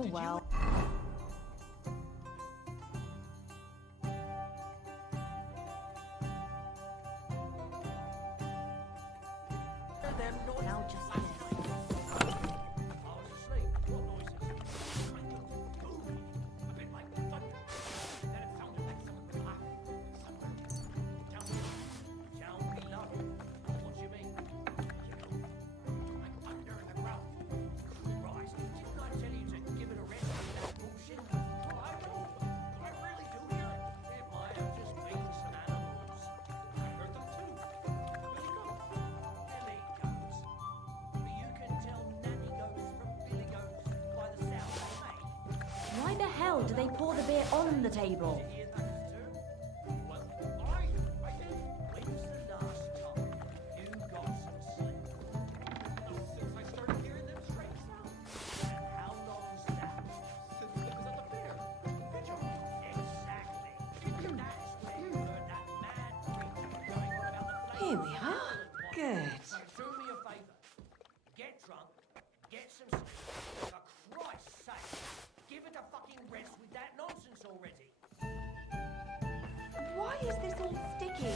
Oh well. Now just this. Why the hell do they pour the beer on the table? Here we are. Good. Do me a favour. Get drunk, get some sleep. For Christ's sake, give it a fucking rest with that nonsense already. Why is this all sticky?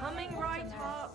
Coming right up.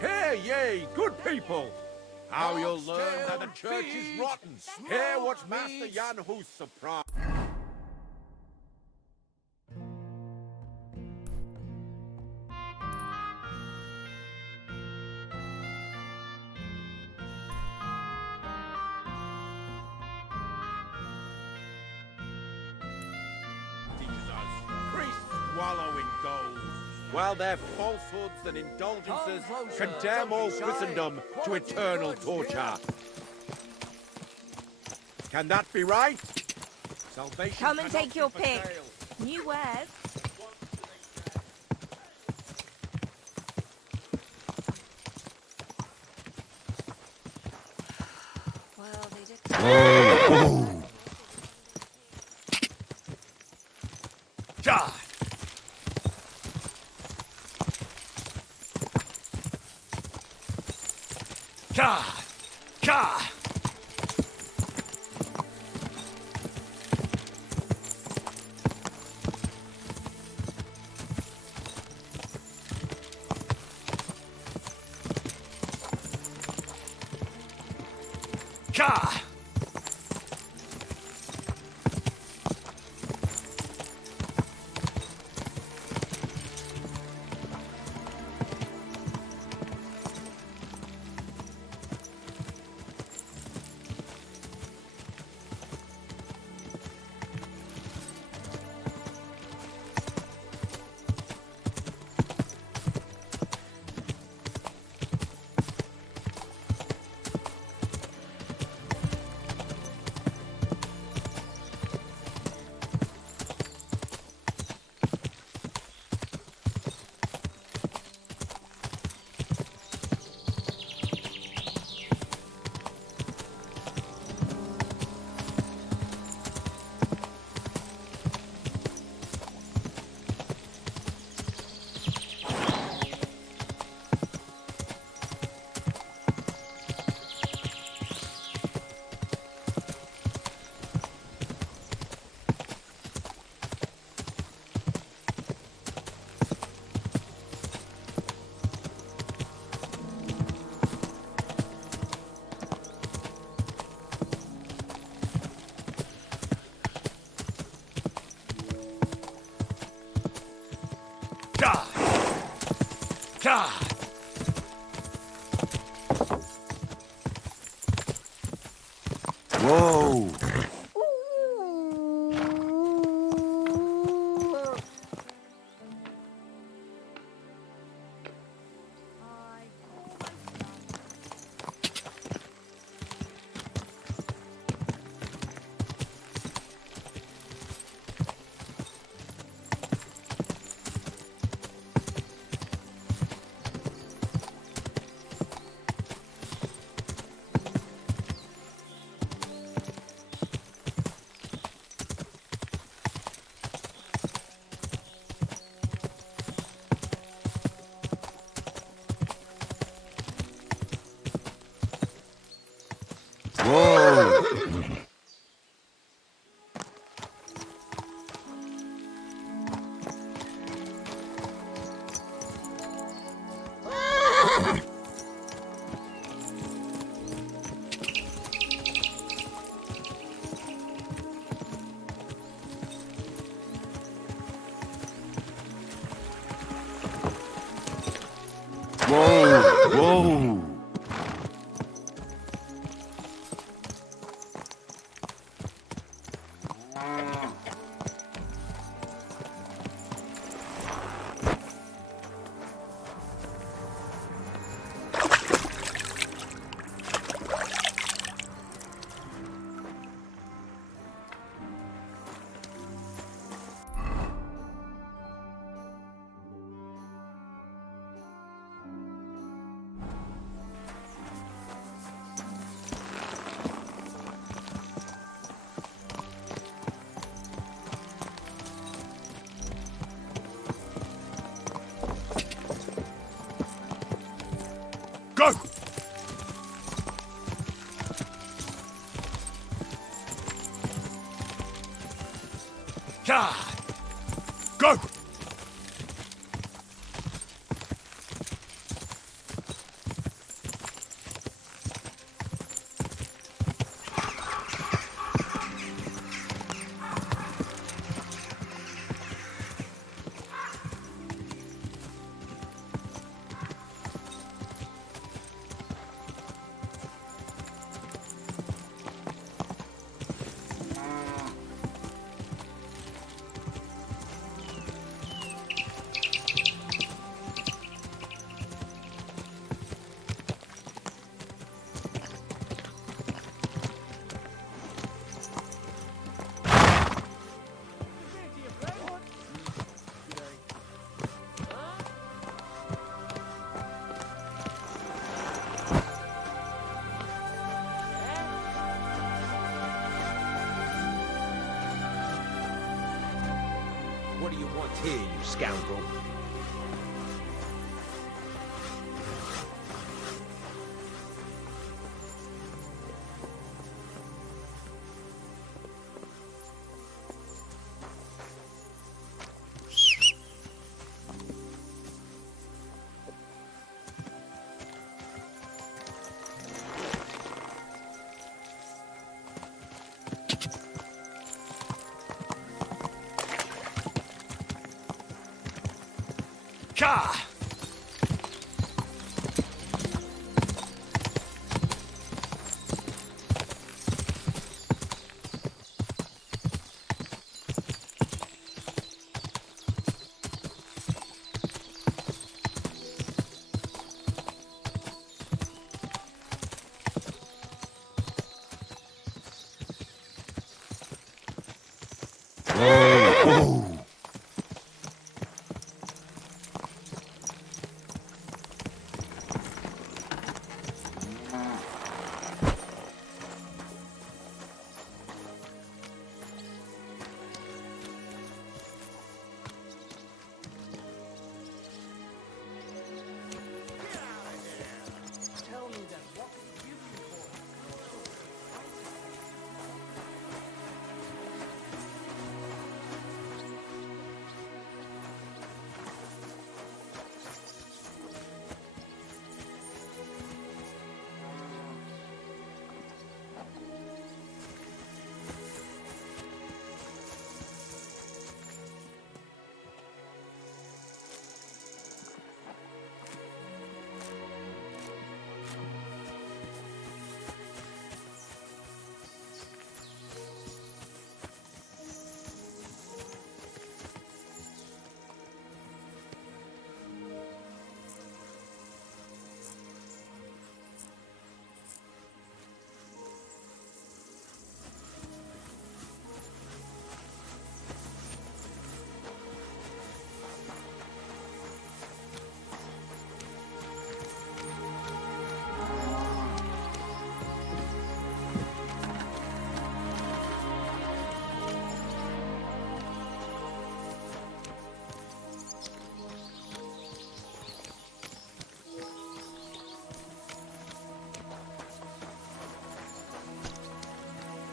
Hey, yay, good people! How you'll learn that the church is rotten. Hear what's Master Jan Hus surprised. Priests wallow in gold, while their falsehoods and indulgences condemn all Christendom to eternal torture. Can that be right? Salvation Come and cannot take your be for pick. sale. New wares. Well, they did. God! God! God! God! God! God! Whoa! Whoa! Whoa! Whoa! Go! God! Go! here, you scoundrel. Ka!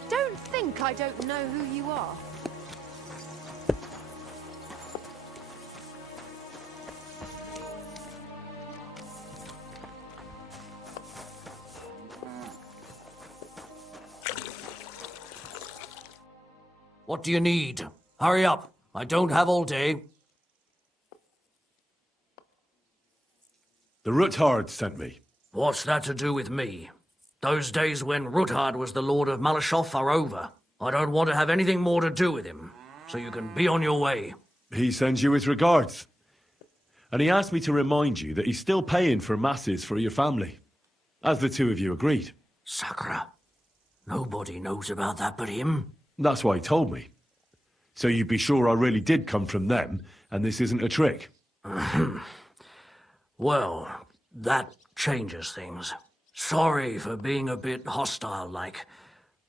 Don't think I don't know who you are. What do you need? Hurry up. I don't have all day. The Ruthard sent me. What's that to do with me? Those days when Ruthard was the Lord of Malashov are over. I don't want to have anything more to do with him, so you can be on your way. He sends you his regards. And he asked me to remind you that he's still paying for masses for your family, as the two of you agreed. Sakura. Nobody knows about that but him. That's why he told me. So you'd be sure I really did come from them, and this isn't a trick. Well, that changes things. Sorry for being a bit hostile-like,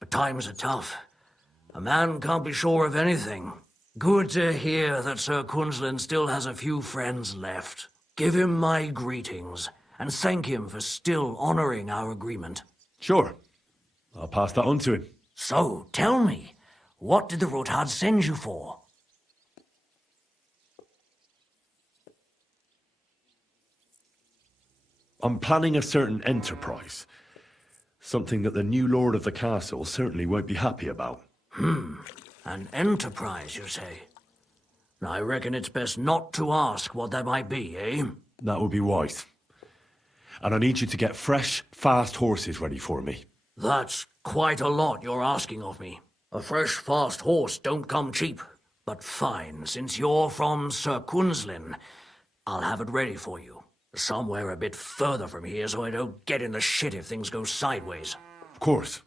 but times are tough. A man can't be sure of anything. Good to hear that Sir Kunzlin still has a few friends left. Give him my greetings, and thank him for still honoring our agreement. Sure. I'll pass that on to him. So, tell me, what did the Ruthard send you for? I'm planning a certain enterprise. Something that the new lord of the castle certainly won't be happy about. An enterprise, you say? I reckon it's best not to ask what that might be, eh? That would be wise. And I need you to get fresh, fast horses ready for me. That's quite a lot you're asking of me. A fresh, fast horse don't come cheap. But fine, since you're from Sir Kunzlin, I'll have it ready for you. Somewhere a bit further from here so I don't get in the shit if things go sideways. Of course.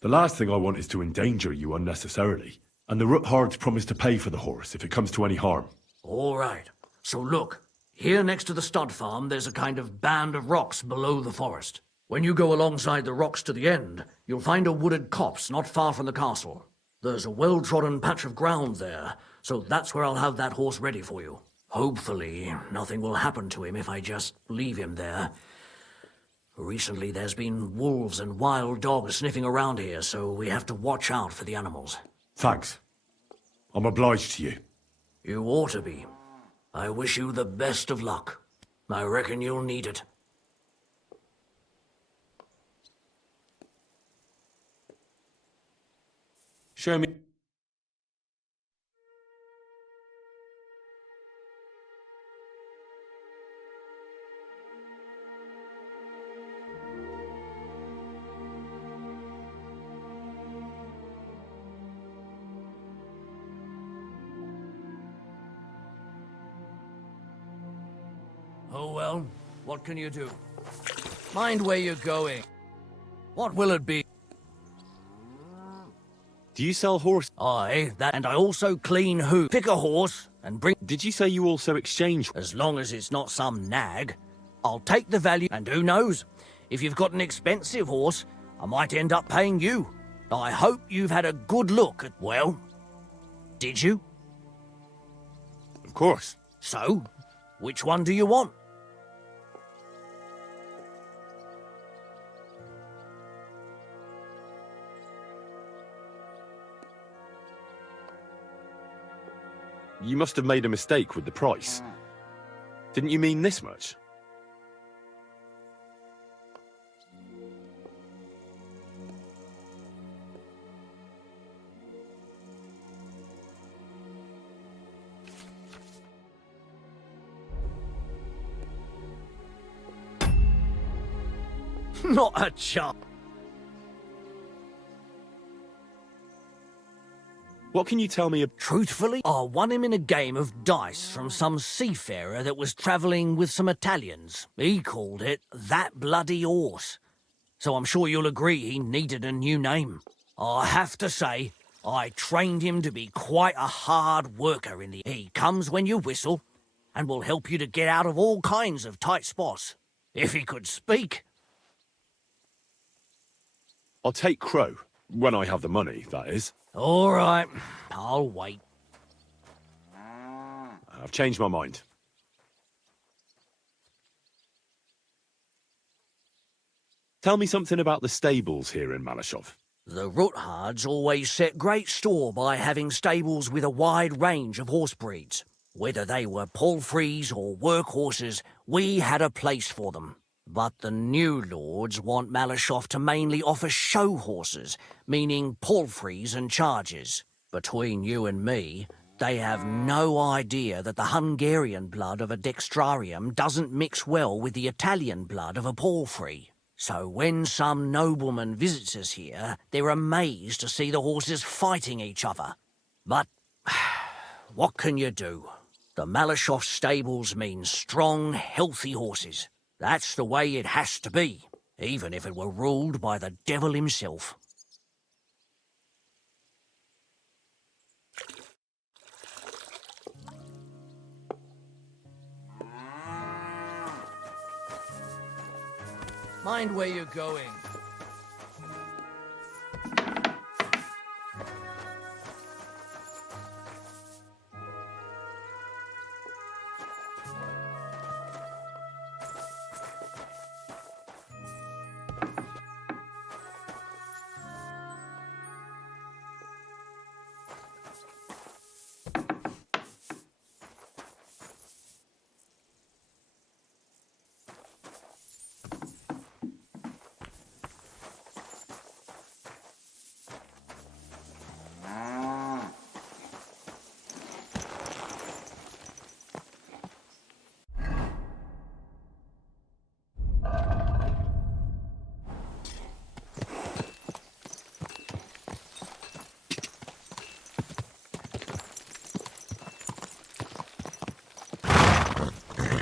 The last thing I want is to endanger you unnecessarily. And the Ruthards promise to pay for the horse if it comes to any harm. All right. So look, here next to the stud farm there's a kind of band of rocks below the forest. When you go alongside the rocks to the end, you'll find a wooded copse not far from the castle. There's a well-trodden patch of ground there, so that's where I'll have that horse ready for you. Hopefully, nothing will happen to him if I just leave him there. Recently, there's been wolves and wild dogs sniffing around here, so we have to watch out for the animals. Thanks. I'm obliged to you. You ought to be. I wish you the best of luck. I reckon you'll need it. Show me. Oh well, what can you do? Mind where you're going. What will it be? Do you sell horse? Aye, that, and I also clean hooves. Pick a horse and bring... Did you say you also exchange? As long as it's not some nag, I'll take the value, and who knows? If you've got an expensive horse, I might end up paying you. I hope you've had a good look at... Well, did you? Of course. So, which one do you want? You must have made a mistake with the price. Didn't you mean this much? Not a chance. What can you tell me of... Truthfully, I won him in a game of dice from some seafarer that was travelling with some Italians. He called it That Bloody Horse. So I'm sure you'll agree he needed a new name. I have to say, I trained him to be quite a hard worker in the... He comes when you whistle, and will help you to get out of all kinds of tight spots. If he could speak. I'll take Crow. When I have the money, that is. All right, I'll wait. I've changed my mind. Tell me something about the stables here in Malashov. The Ruthards always set great store by having stables with a wide range of horse breeds. Whether they were palfreys or workhorses, we had a place for them. But the new lords want Malashov to mainly offer show horses, meaning palfreys and chargers. Between you and me, they have no idea that the Hungarian blood of a dextrarium doesn't mix well with the Italian blood of a palfrey. So when some nobleman visits us here, they're amazed to see the horses fighting each other. But what can you do? The Malashov stables mean strong, healthy horses. That's the way it has to be, even if it were ruled by the devil himself. Mind where you're going.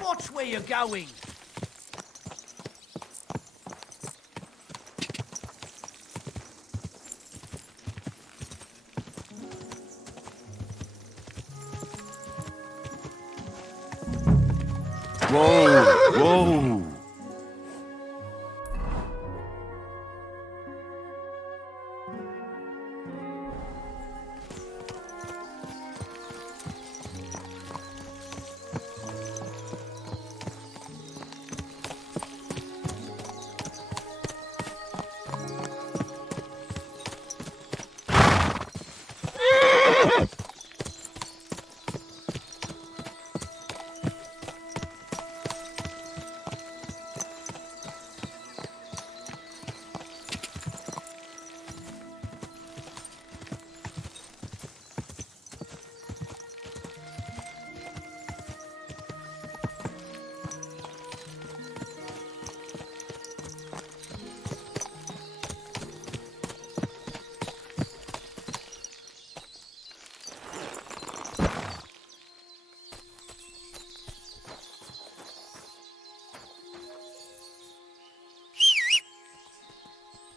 Watch where you're going. Whoa! Whoa!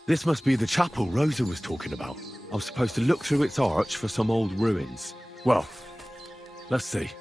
This must be the chapel Rosa was talking about. I was supposed to look through its arch for some old ruins. Well, let's see.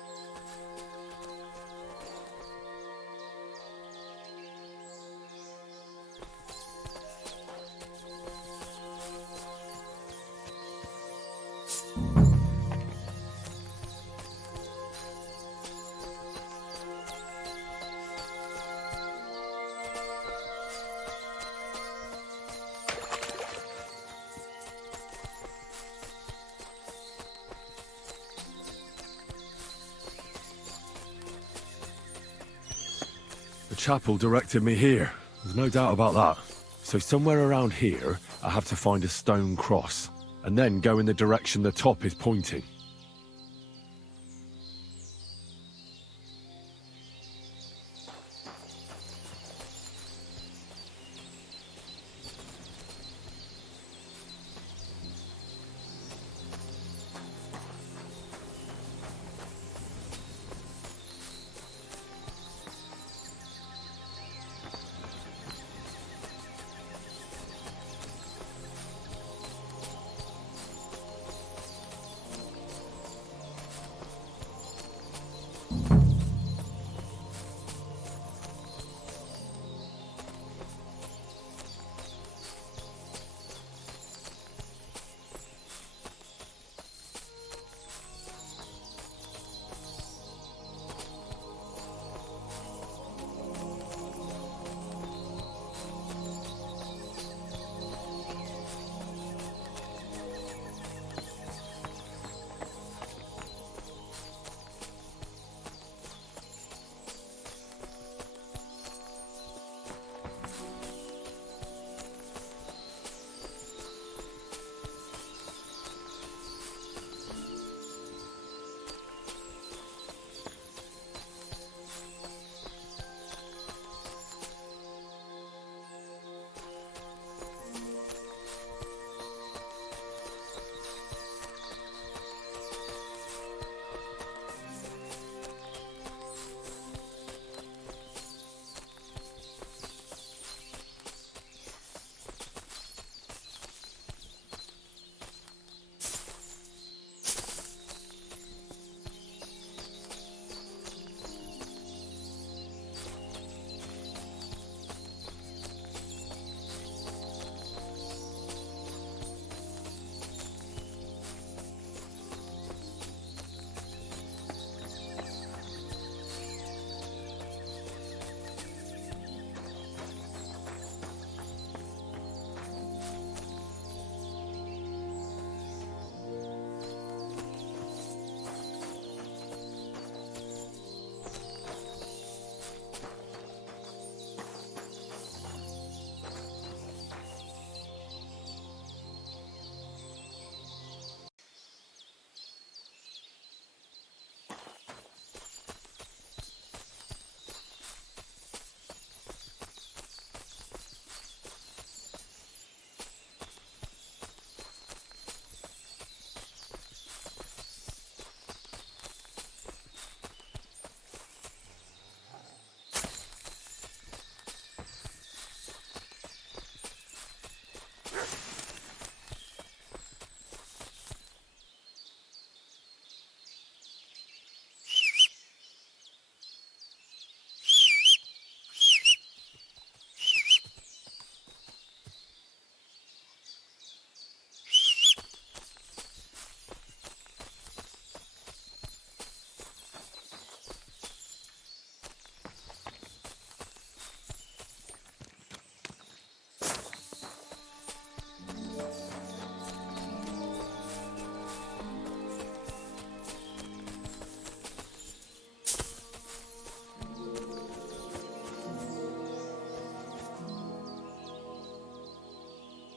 The chapel directed me here. There's no doubt about that. So somewhere around here, I have to find a stone cross, and then go in the direction the top is pointing.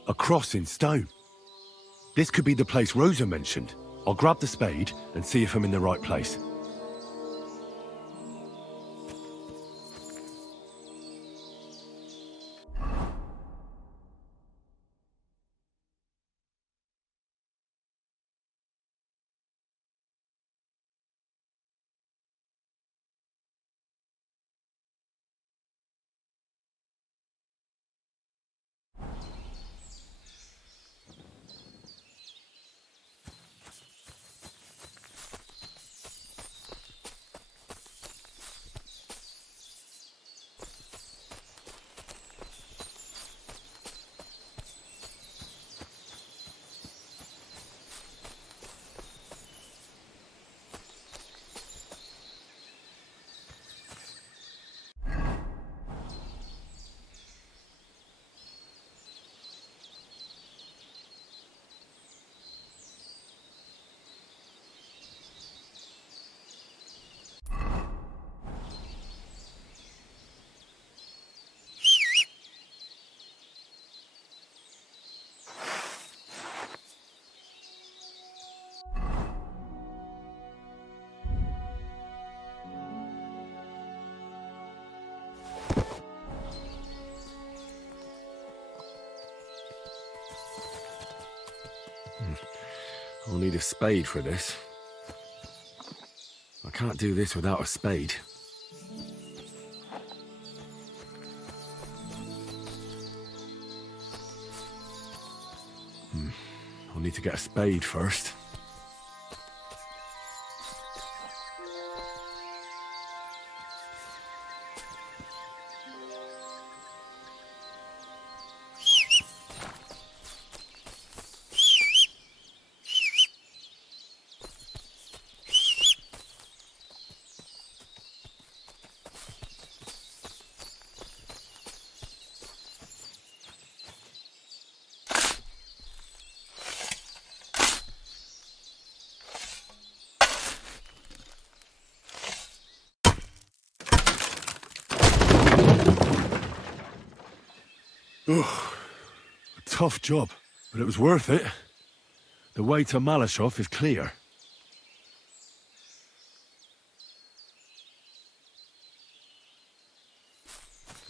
A cross in stone. This could be the place Rosa mentioned. I'll grab the spade and see if I'm in the right place. I'll need a spade for this. I can't do this without a spade. I'll need to get a spade first. A tough job, but it was worth it. The way to Malashov is clear.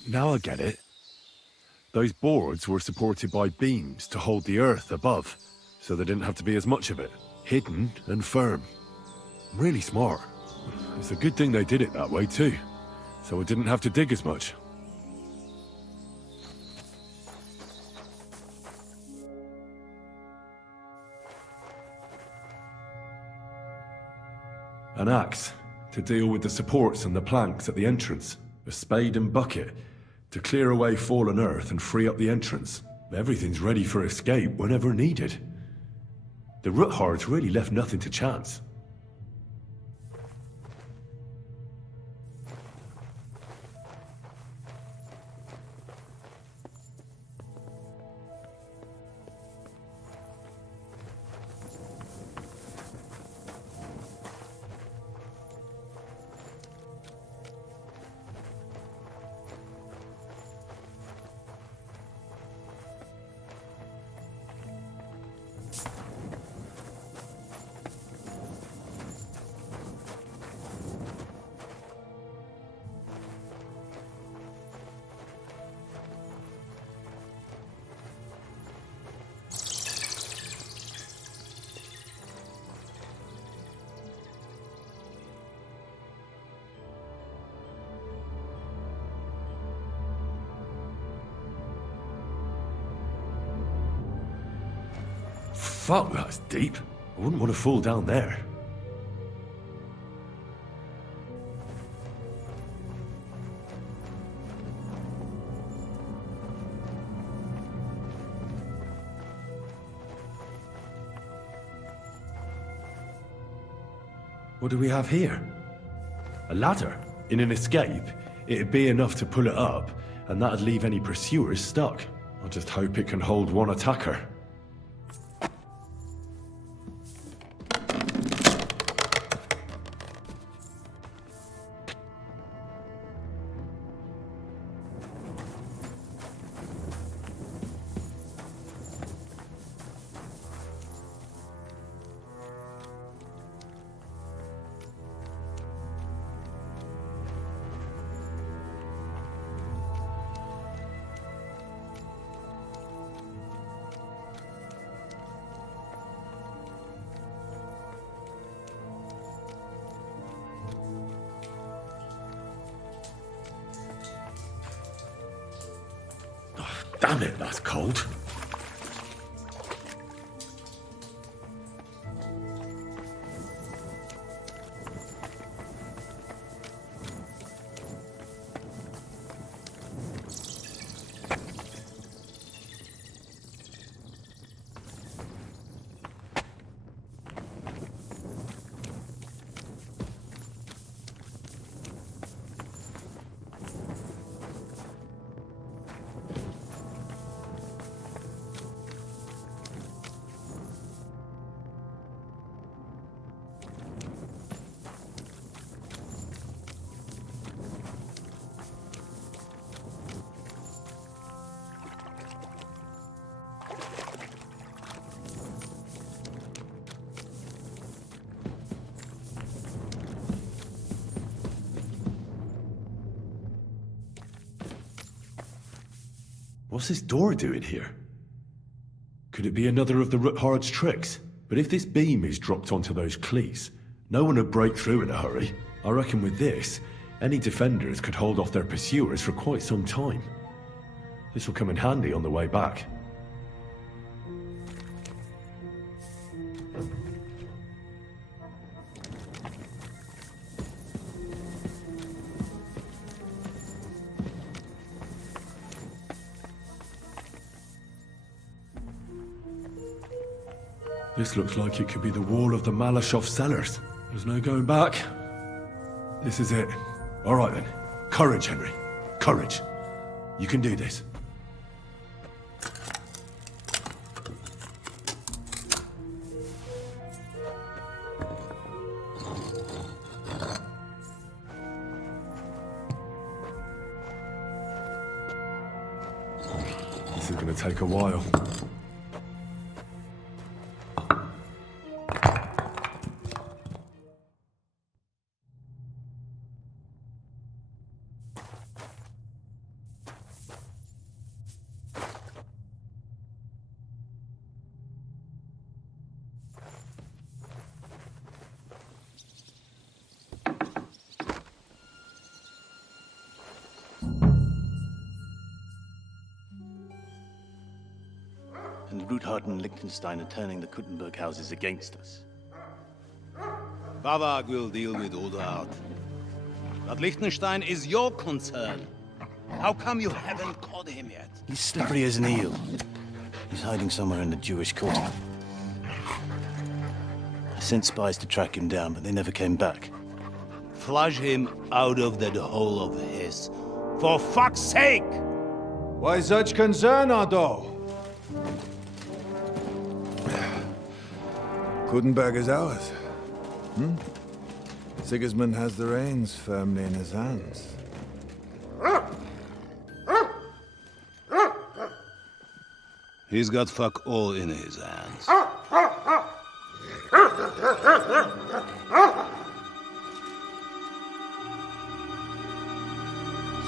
Now I get it. Those boards were supported by beams to hold the earth above, so there didn't have to be as much of it. Hidden and firm. Really smart. It's a good thing they did it that way too, so I didn't have to dig as much. An axe to deal with the supports and the planks at the entrance. A spade and bucket to clear away fallen earth and free up the entrance. Everything's ready for escape whenever needed. The Roothards really left nothing to chance. Fuck, that's deep. I wouldn't want to fall down there. What do we have here? A ladder? In an escape, it'd be enough to pull it up, and that'd leave any pursuers stuck. I just hope it can hold one attacker. Damn it, that's cold. What's this door doing here? Could it be another of the Roothards' tricks? But if this beam is dropped onto those cleats, no one would break through in a hurry. I reckon with this, any defenders could hold off their pursuers for quite some time. This will come in handy on the way back. This looks like it could be the wall of the Malashov cellars. There's no going back. This is it. All right then. Courage, Henry. Courage. You can do this. This is going to take a while. And Ruthard and Liechtenstein are turning the Kuttenberg houses against us. Bavag will deal with Ruthard. But Liechtenstein is your concern. How come you haven't caught him yet? He's slippery as an eel. He's hiding somewhere in the Jewish quarter. I sent spies to track him down, but they never came back. Flush him out of that hole of his. For fuck's sake! Why such concern, Otto? Kuttenberg is ours. Sigismund has the reins firmly in his hands. He's got fuck all in his hands.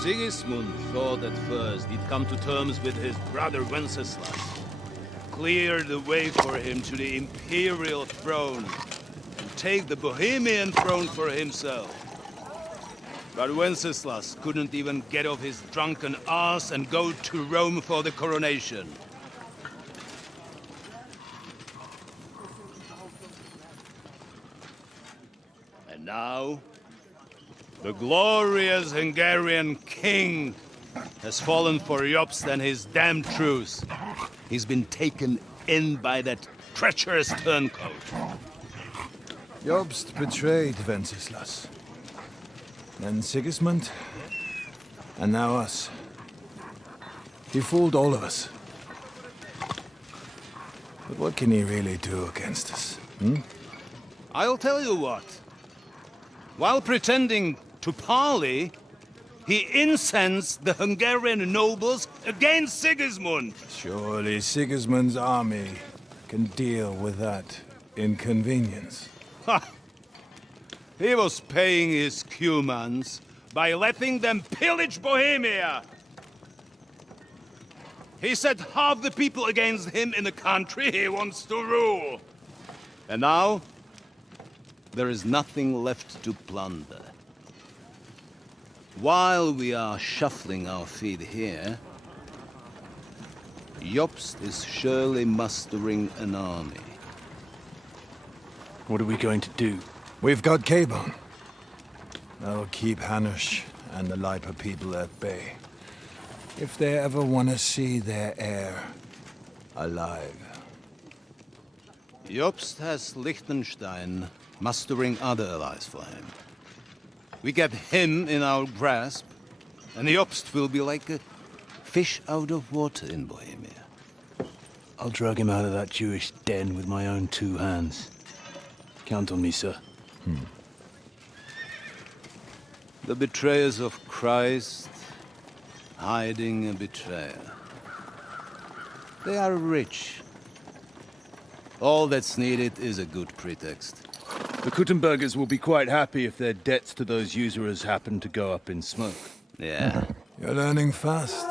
Sigismund thought at first he'd come to terms with his brother Wenceslas, clear the way for him to the imperial throne, and take the Bohemian throne for himself. But Wenceslas couldn't even get off his drunken ass and go to Rome for the coronation. And now, the glorious Hungarian king has fallen for Jobst and his damned truce. He's been taken in by that treacherous turncoat. Jobst betrayed Wenceslas. Then Sigismund, and now us. He fooled all of us. But what can he really do against us? I'll tell you what. While pretending to parley, he incensed the Hungarian nobles against Sigismund. Surely Sigismund's army can deal with that inconvenience. Ha! He was paying his Cumans by letting them pillage Bohemia. He set half the people against him in the country he wants to rule. And now, there is nothing left to plunder. While we are shuffling our feet here, Jobst is surely mustering an army. What are we going to do? We've got Cabon. That'll keep Hanush and the Lipa people at bay. If they ever want to see their heir alive. Jobst has Liechtenstein mustering other allies for him. We get him in our grasp, and Jobst will be like a fish out of water in Bohemia. I'll drag him out of that Jewish den with my own 2 hands. Count on me, sir. The betrayers of Christ hiding a betrayer. They are rich. All that's needed is a good pretext. The Kuttenbergers will be quite happy if their debts to those usurers happen to go up in smoke. Yeah. You're learning fast,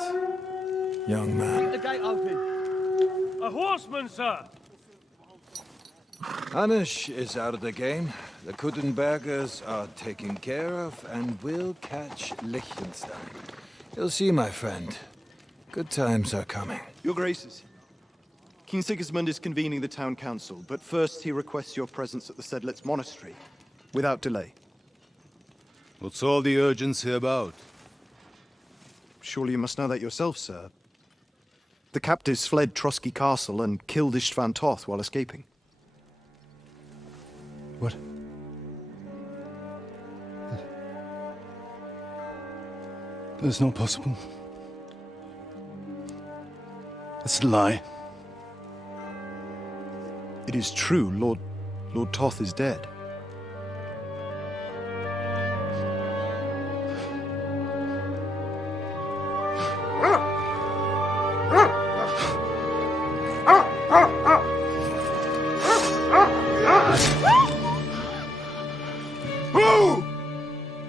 young man. The gate open. A horseman, sir! Hanish is out of the game. The Kuttenbergers are taken care of, and we'll catch Liechtenstein. You'll see, my friend. Good times are coming. Your Graces, King Sigismund is convening the town council, but first he requests your presence at the Sedlitz monastery, without delay. What's all the urgency about? Surely you must know that yourself, sir. The captives fled Trotsky Castle and killed Istvan Toth while escaping. What? That's not possible. That's a lie. It is true, Lord Toth is dead.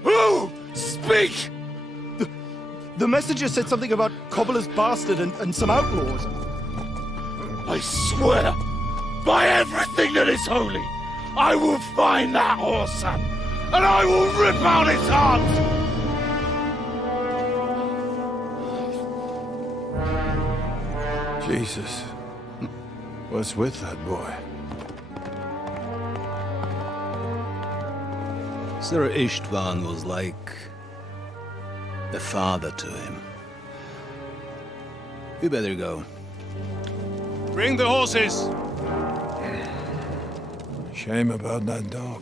Who? Speak! The messenger said something about Cobbler's bastard and some outlaws. I swear, by everything that is holy, I will find that whoreson, and I will rip out its heart! Jesus. What's with that boy? Sir Istvan was like a father to him. We better go. Bring the horses! Shame about that dog.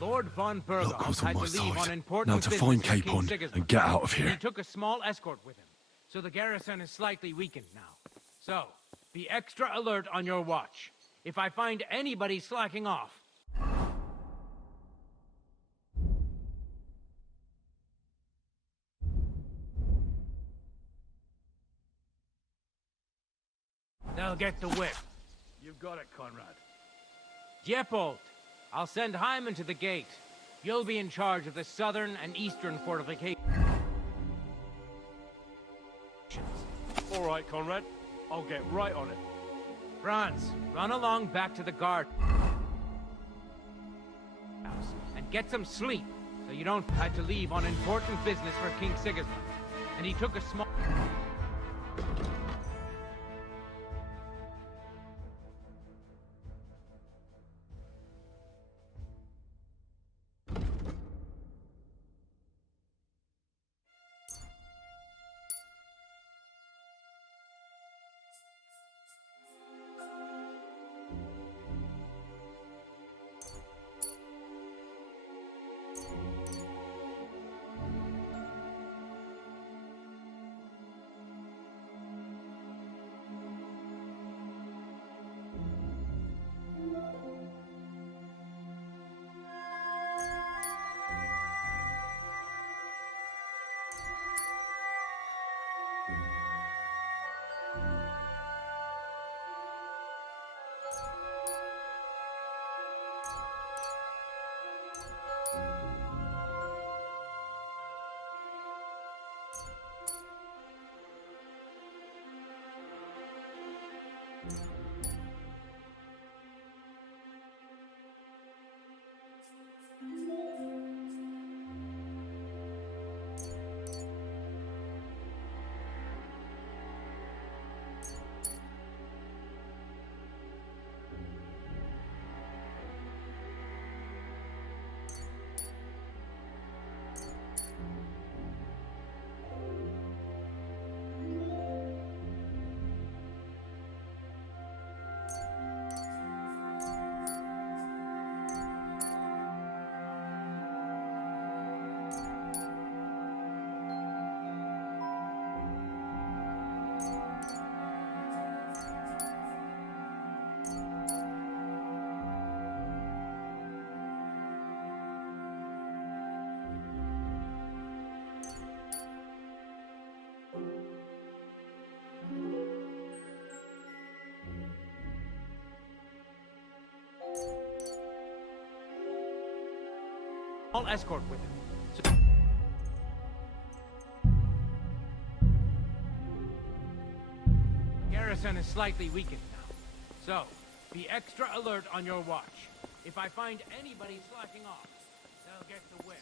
Lord von Berghoff Luck was on had my to leave on side. important Now to business find with King Capon Sigismund. and get out of He here. took a small escort with him, so the garrison is slightly weakened now. So, be extra alert on your watch. If I find anybody slacking off, they'll get the whip. You've got it, Conrad. Diepold, I'll send Hyman to the gate. You'll be in charge of the southern and eastern fortifications. All right, Conrad. I'll get right on it. Franz, run along back to the guard house and get some sleep so you don't have to leave on important business for King Sigismund. And he took a small... I'll escort with him. The garrison is slightly weakened now, so be extra alert on your watch. If I find anybody slacking off, they'll get the whip.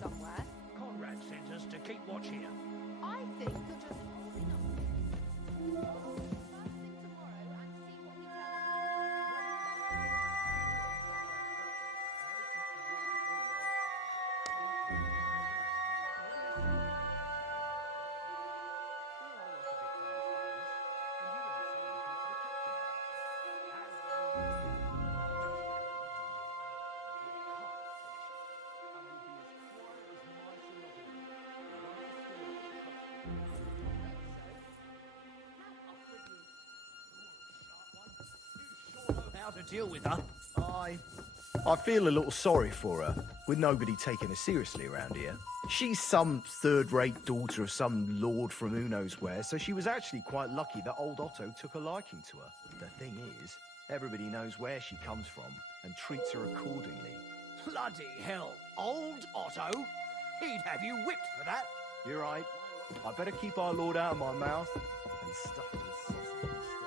Somewhere. Conrad sent us to keep watch here. I think you're just holding up. First thing tomorrow and see what he How to deal with her? I feel a little sorry for her, with nobody taking her seriously around here. She's some third-rate daughter of some lord from who knows where, so she was actually quite lucky that old Otto took a liking to her. The thing is, everybody knows where she comes from and treats her accordingly. Bloody hell, old Otto? He'd have you whipped for that. You're right. I better keep our lord out of my mouth and stuff it with sausage instead.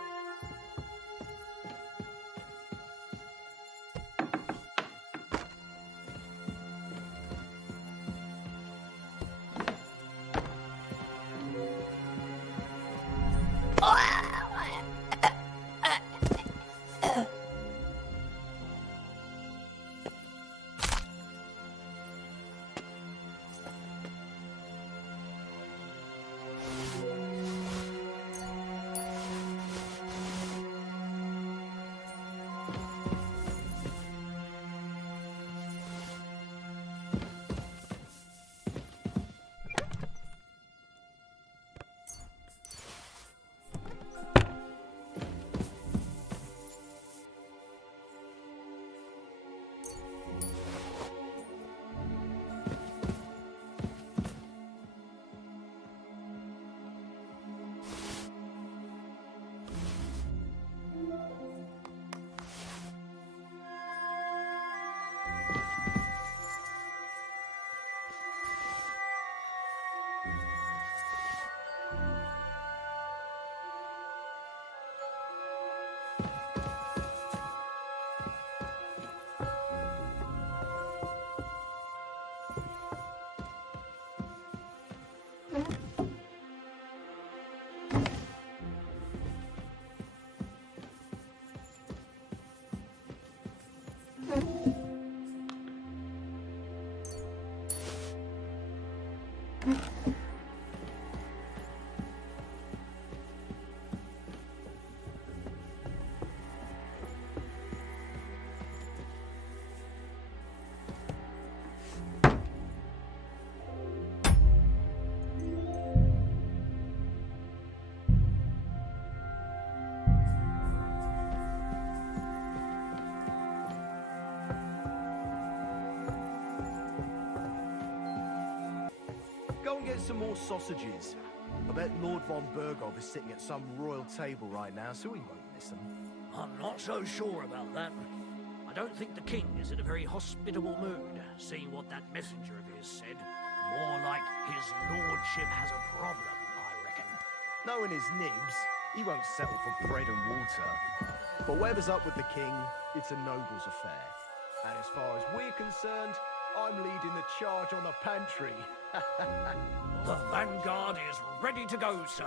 go and get some more sausages. I bet Lord von Bergov is sitting at some royal table right now, so he won't miss them. I'm not so sure about that. I don't think the king is in a very hospitable mood, seeing what that messenger of his said. More like his lordship has a problem, I reckon. Knowing his nibs, he won't settle for bread and water. But whatever's up with the king, it's a noble's affair. And as far as we're concerned, I'm leading the charge on the pantry. The vanguard is ready to go, sir.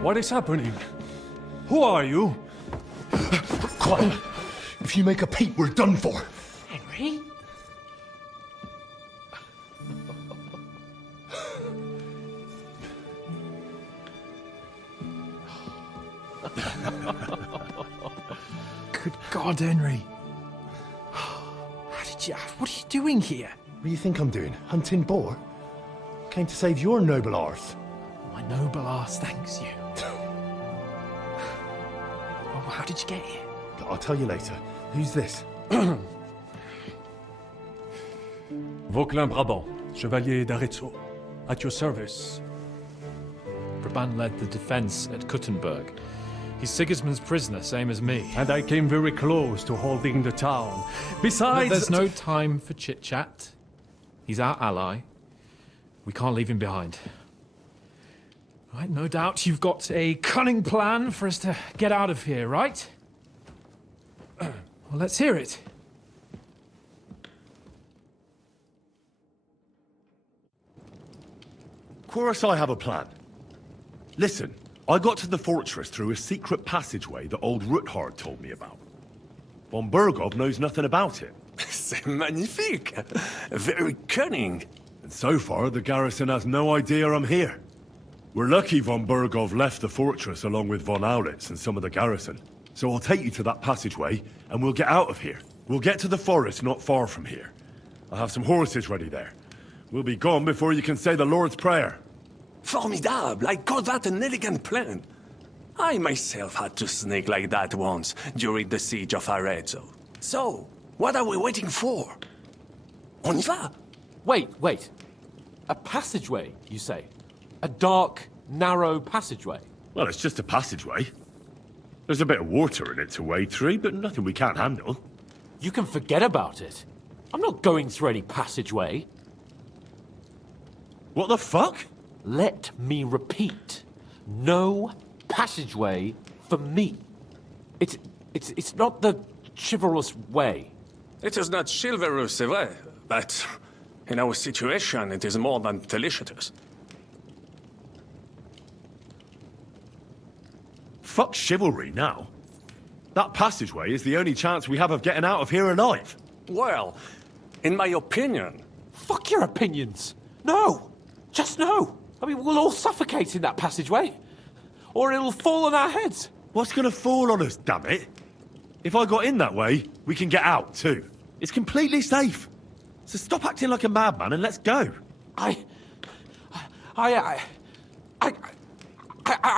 What is happening? Who are you? Quiet. If you make a peep, we're done for. Henry? Good God, Henry. What are you doing here? What do you think I'm doing? Hunting boar? Came to save your noble arse. My noble arse thanks you. Oh, how did you get here? I'll tell you later. Who's this? Vauquelin-Brabant, Chevalier d'Arezzo. At your service. Brabant led the defense at Kuttenberg. He's Sigismund's prisoner, same as me. And I came very close to holding the town. Besides... There's no time for chit-chat. He's our ally. We can't leave him behind. Right, no doubt you've got a cunning plan for us to get out of here, right? Well, let's hear it. Of course I have a plan. Listen, I got to the fortress through a secret passageway that old Ruthard told me about. Von Bergov knows nothing about it. C'est magnifique! Very cunning. And so far, the garrison has no idea I'm here. We're lucky von Bergov left the fortress along with von Aulitz and some of the garrison. So I'll take you to that passageway, and we'll get out of here. We'll get to the forest not far from here. I'll have some horses ready there. We'll be gone before you can say the Lord's Prayer. Formidable! I call that an elegant plan. I myself had to sneak like that once during the siege of Arezzo. So, what are we waiting for? On y va! Wait. A passageway, you say? A dark, narrow passageway? Well, it's just a passageway. There's a bit of water in it to wade through, but nothing we can't handle. You can forget about it. I'm not going through any passageway. What the fuck? Let me repeat. No passageway for me. It's not the chivalrous way. It is not chivalrous, c'est vrai, but in our situation, it is more than delicious. Fuck chivalry now. That passageway is the only chance we have of getting out of here alive. Well, in my opinion... Fuck your opinions. No. Just no. I mean, we'll all suffocate in that passageway. Or it'll fall on our heads. What's gonna fall on us, damn it? If I got in that way, we can get out, too. It's completely safe. So stop acting like a madman and let's go. I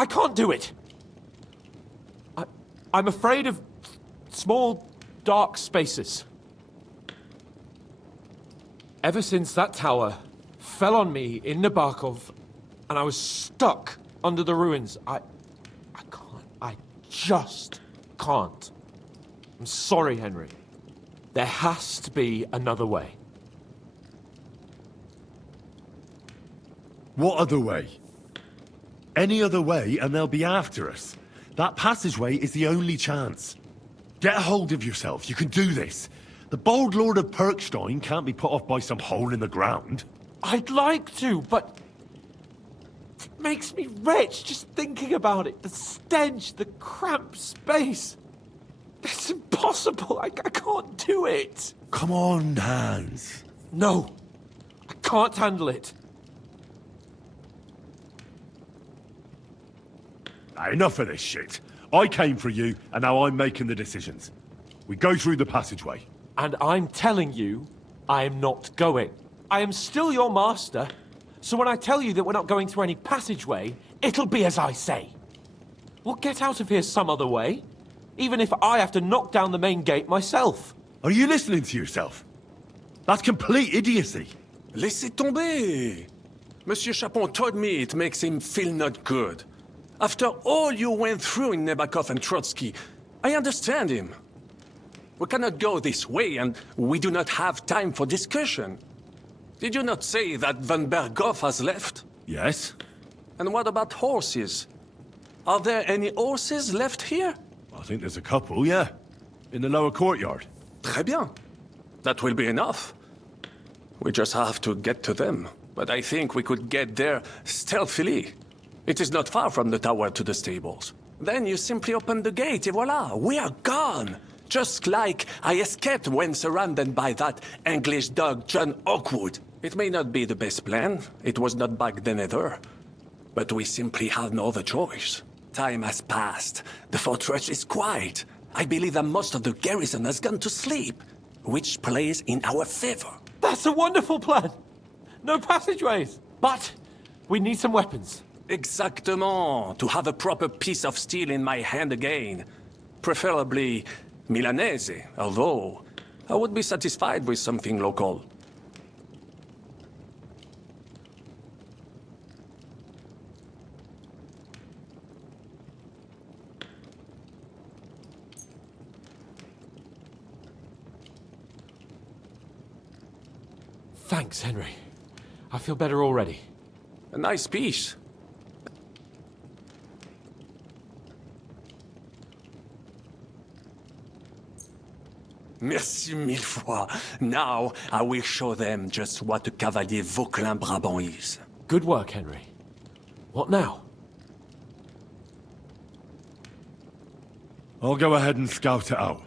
can't do it. I'm afraid of small, dark spaces. Ever since that tower fell on me in Nabokov, and I was stuck under the ruins, I just can't. I'm sorry, Henry. There has to be another way. What other way? Any other way and they'll be after us. That passageway is the only chance. Get a hold of yourself. You can do this. The bold Lord of Perkstein can't be put off by some hole in the ground. I'd like to, but it makes me rich just thinking about it. The stench, the cramped space. It's impossible. I can't do it. Come on, Hans. No, I can't handle it. Enough of this shit. I came for you, and now I'm making the decisions. We go through the passageway. And I'm telling you, I am not going. I am still your master, so when I tell you that we're not going through any passageway, it'll be as I say. We'll get out of here some other way, even if I have to knock down the main gate myself. Are you listening to yourself? That's complete idiocy. Laissez tomber. Monsieur Chapon told me it makes him feel not good. After all you went through in Nabokov and Trotsky, I understand him. We cannot go this way, and we do not have time for discussion. Did you not say that von Bergov has left? Yes. And what about horses? Are there any horses left here? I think there's a couple, yeah. In the lower courtyard. Très bien. That will be enough. We just have to get to them. But I think we could get there stealthily. It is not far from the tower to the stables. Then you simply open the gate, et voila, we are gone! Just like I escaped when surrounded by that English dog John Oakwood. It may not be the best plan, it was not back then either. But we simply had no other choice. Time has passed, the fortress is quiet. I believe that most of the garrison has gone to sleep, which plays in our favor. That's a wonderful plan! No passageways! But we need some weapons. Exactement, to have a proper piece of steel in my hand again. Preferably Milanese, although I would be satisfied with something local. Thanks, Henry. I feel better already. A nice piece. Merci mille fois. Now, I will show them just what a Cavalier Vauquelin Brabant is. Good work, Henry. What now? I'll go ahead and scout it out.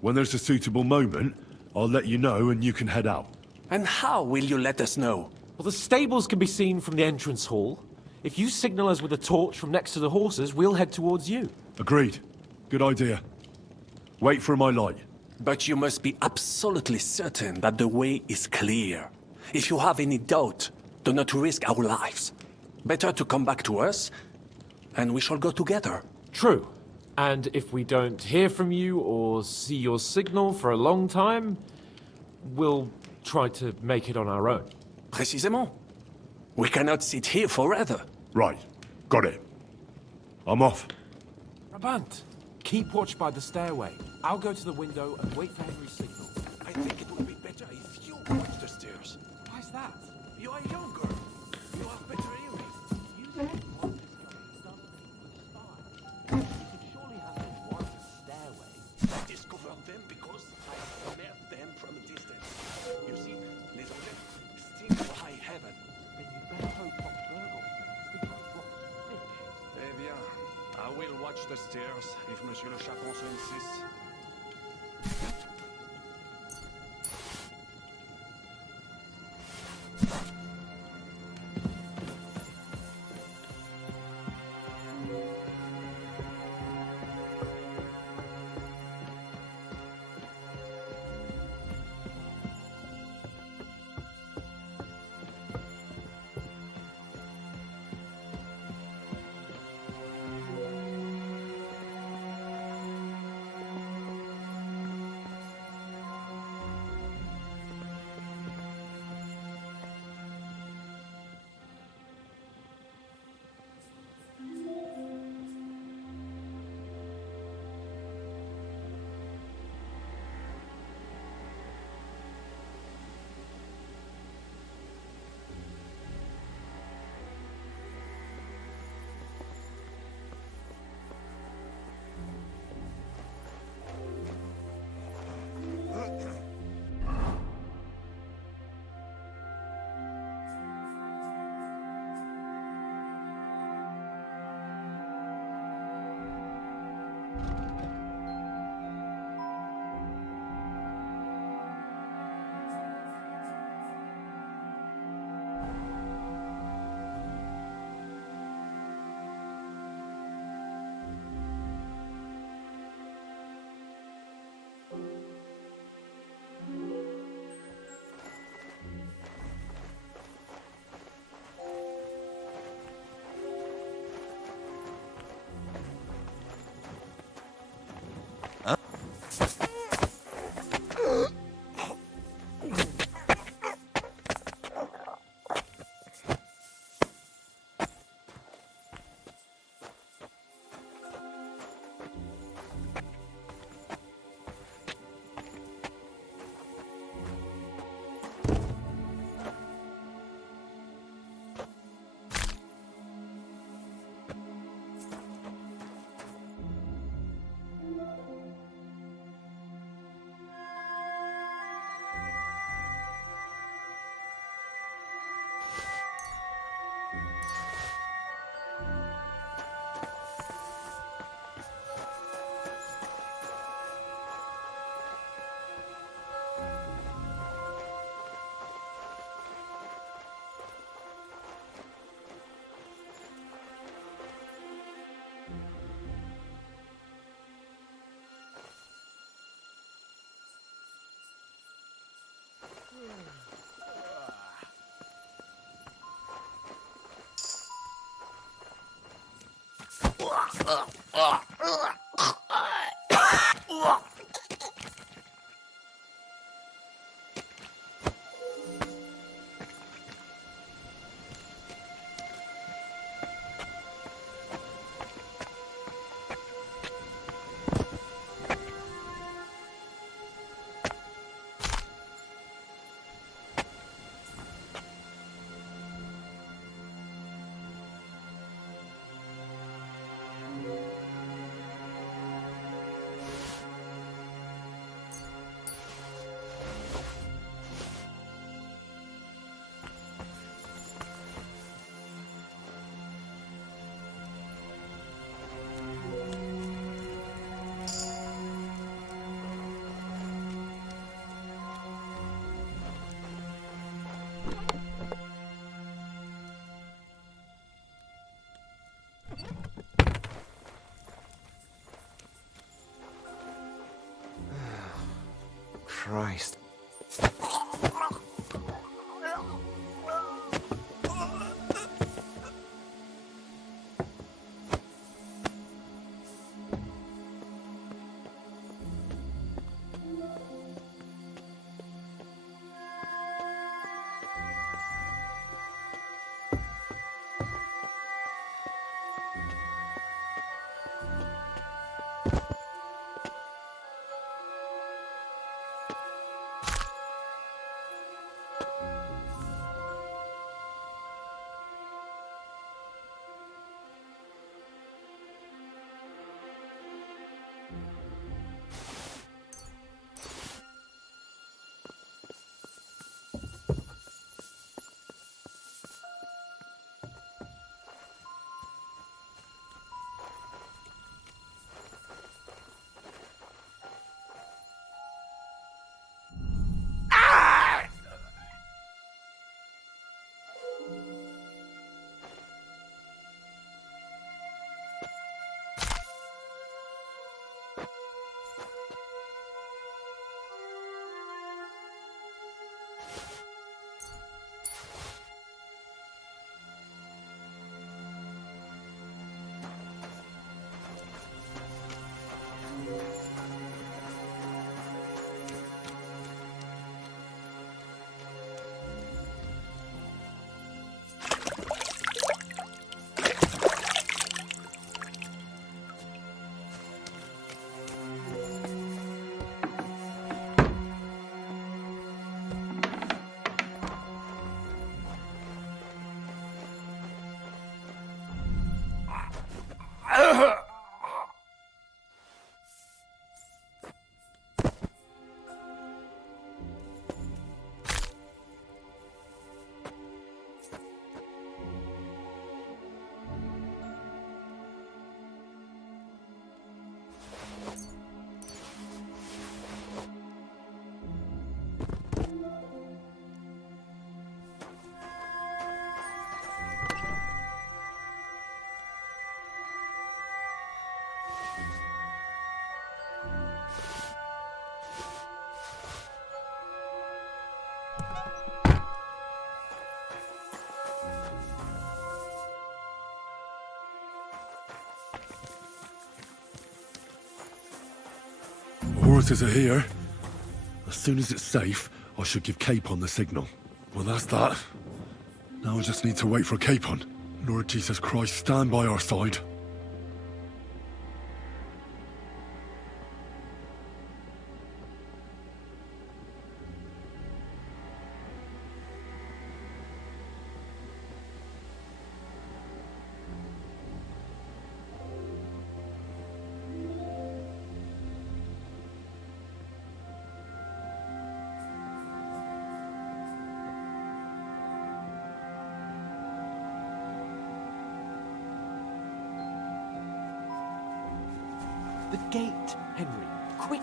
When there's a suitable moment, I'll let you know and you can head out. And how will you let us know? Well, the stables can be seen from the entrance hall. If you signal us with a torch from next to the horses, we'll head towards you. Agreed. Good idea. Wait for my light. But you must be absolutely certain that the way is clear. If you have any doubt, do not risk our lives. Better to come back to us, and we shall go together. True. And if we don't hear from you or see your signal for a long time, we'll try to make it on our own. Précisément. We cannot sit here forever. Right. Got it. I'm off. Brabant, keep watch by the stairway. I'll go to the window and wait for Henry's signal. I think it would be better if you watch the stairs. Why's that? You are younger. You have better hearing. You said what is going to start. You could surely have them watch the stairway. I discovered them because I smelled them from a distance. You see, les objets sting to high heaven. Then you'd better hope Fox Burgle stick on drop fish. Eh bien, I will watch the stairs if Monsieur le Chapon so insists. Christ. Horses are here. As soon as it's safe, I should give Capon the signal. Well, that's that. Now I just need to wait for Capon. Lord Jesus Christ, stand by our side. The gate, Henry. Quick!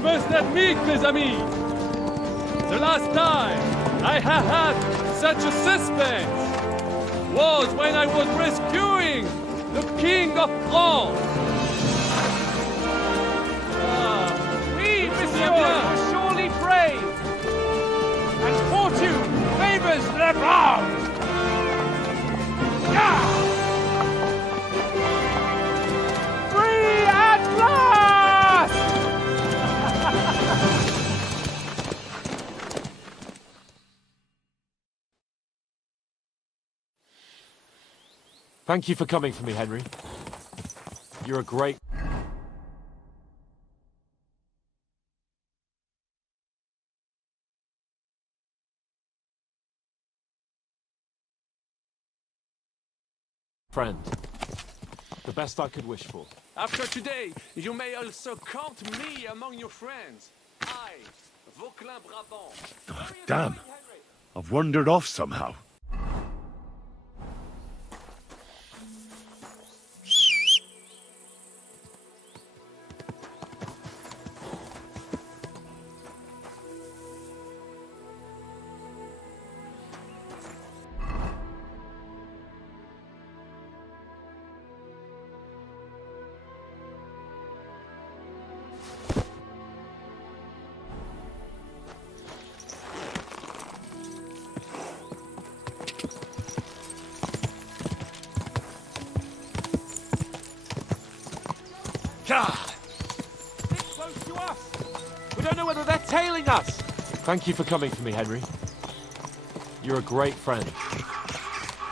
must admit, mes amis, the last time I have had such a suspense was when I was rescuing the King of France. Oui, monsieur, you're surely brave. And fortune favors the brave. Yeah! Free at last! Thank you for coming for me, Henry. You're a great... friend. The best I could wish for. After today, you may also count me among your friends. I, Vauclin Brabant. Damn. I've wandered off somehow. Close to us! We don't know whether they're tailing us! Thank you for coming for me, Henry. You're a great friend.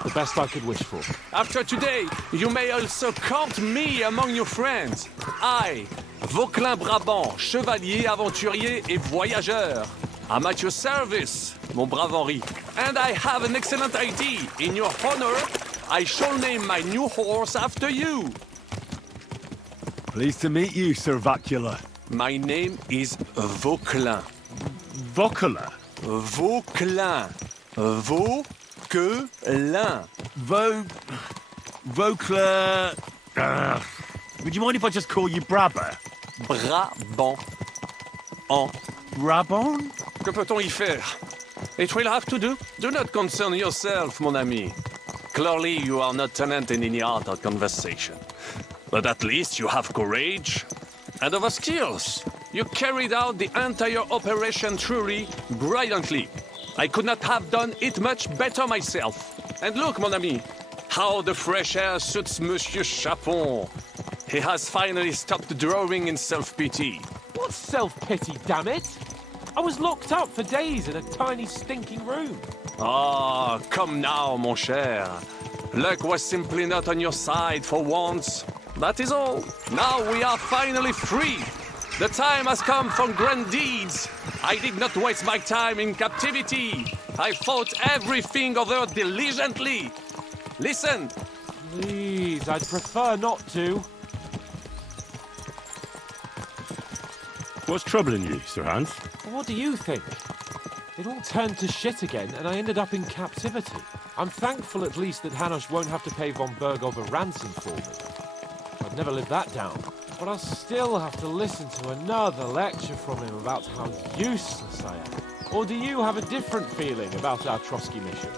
The best I could wish for. After today, you may also count me among your friends. I, Vauclin Brabant, chevalier, aventurier et voyageur. I'm at your service, mon brave Henri. And I have an excellent idea. In your honor, I shall name my new horse after you. Pleased to meet you, Sir Vacula. My name is Vauclin. Vauclin? Vauclin. Vauquelin. Vauclin... would you mind if I just call you Brabber? Brabant. En. Brabant? Que peut-on y faire? It will have to do. Do not concern yourself, mon ami. Clearly, you are not tenant in any art or conversation. But at least you have courage and other skills. You carried out the entire operation truly brilliantly. I could not have done it much better myself. And look, mon ami, how the fresh air suits Monsieur Chapon. He has finally stopped drawing in self-pity. What self-pity, damn it? I was locked up for days in a tiny stinking room. Ah, come now, mon cher. Luck was simply not on your side for once. That is all. Now we are finally free. The time has come for grand deeds. I did not waste my time in captivity. I fought everything over diligently. Listen. Please, I'd prefer not to. What's troubling you, Sir Hans? What do you think? It all turned to shit again, and I ended up in captivity. I'm thankful at least that Hanush won't have to pay von Bergov a ransom for me. I'd never live that down. But I'll still have to listen to another lecture from him about how useless I am. Or do you have a different feeling about our Trotsky mission?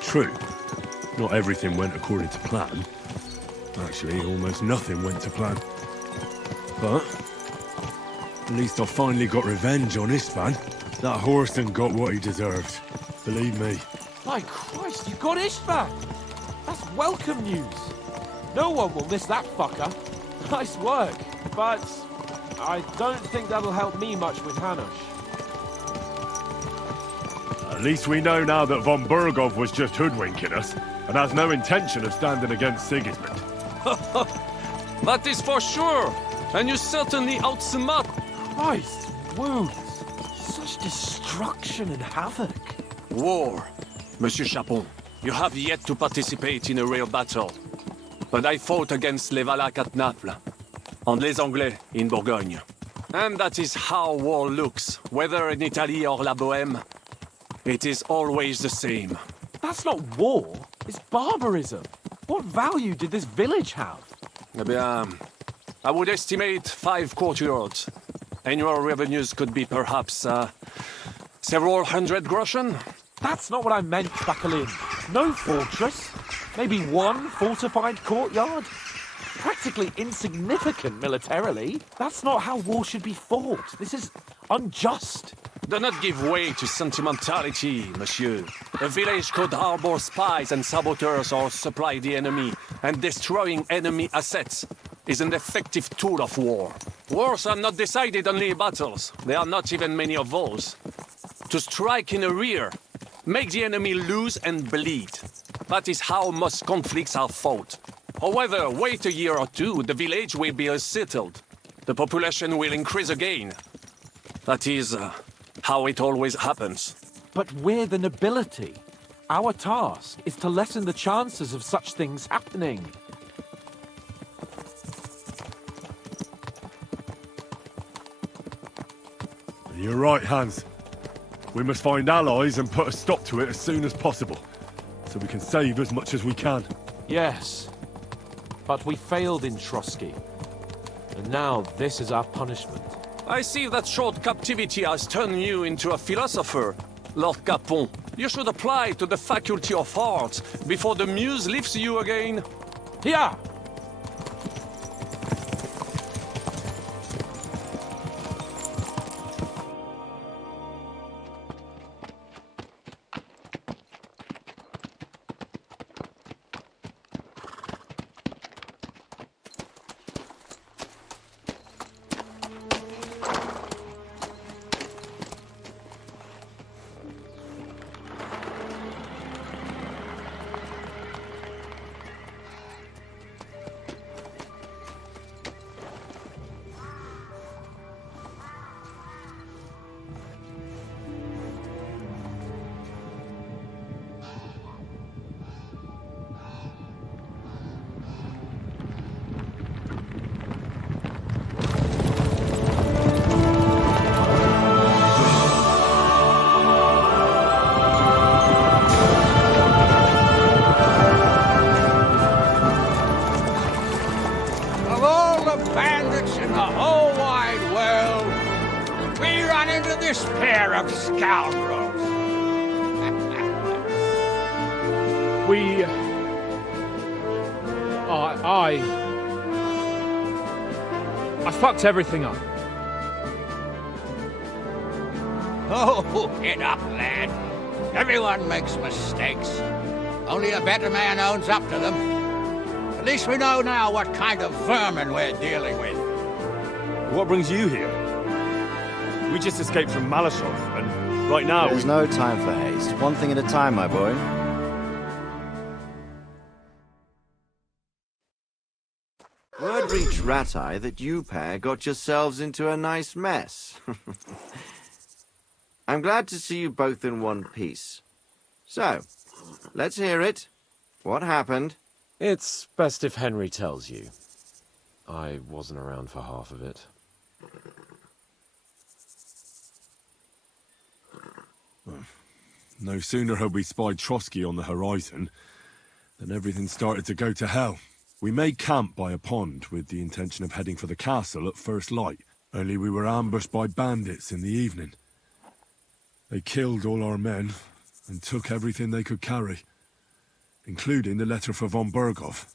True. Not everything went according to plan. Actually, almost nothing went to plan. But at least I finally got revenge on Istvan. That Horston got what he deserved. Believe me. My Christ, you got Istvan! That's welcome news. No one will miss that fucker. Nice work, but I don't think that'll help me much with Hanush. At least we know now that von Bergov was just hoodwinking us and has no intention of standing against Sigismund. That is for sure, and you certainly outsmart. Christ, wounds. Such destruction and havoc. War, Monsieur Chapon. You have yet to participate in a real battle. But I fought against les Valaques at Naples, and les Anglais in Bourgogne. And that is how war looks, whether in Italy or La Bohème. It is always the same. That's not war, it's barbarism. What value did this village have? Eh bien, I would estimate 5 courtyards. Annual revenues could be perhaps, several hundred groschen? That's not what I meant, Bacalin. No fortress. Maybe one fortified courtyard. Practically insignificant militarily. That's not how war should be fought. This is unjust. Do not give way to sentimentality, monsieur. A village could harbor spies and saboteurs or supply the enemy, and destroying enemy assets is an effective tool of war. Wars are not decided only in battles. There are not even many of those. To strike in the rear, make the enemy lose and bleed. That is how most conflicts are fought. However, wait a year or two, the village will be settled. The population will increase again. That is how it always happens. But we're the nobility. Our task is to lessen the chances of such things happening. You're right, Hans. We must find allies and put a stop to it as soon as possible, so we can save as much as we can. Yes, but we failed in Trotsky. And now this is our punishment. I see that short captivity has turned you into a philosopher, Lord Capon. You should apply to the Faculty of Arts before the muse lifts you again. Here! I fucked everything up. Oh, get up, lad. Everyone makes mistakes. Only a better man owns up to them. At least we know now what kind of vermin we're dealing with. What brings you here? We just escaped from Malashov, and right now There's no time for haste. One thing at a time, my boy. Word reached Rat-Eye that you pair got yourselves into a nice mess. I'm glad to see you both in one piece. So, let's hear it. What happened? It's best if Henry tells you. I wasn't around for half of it. No sooner had we spied Trotsky on the horizon than everything started to go to hell. We made camp by a pond with the intention of heading for the castle at first light, only we were ambushed by bandits in the evening. They killed all our men and took everything they could carry, including the letter for von Berghoff.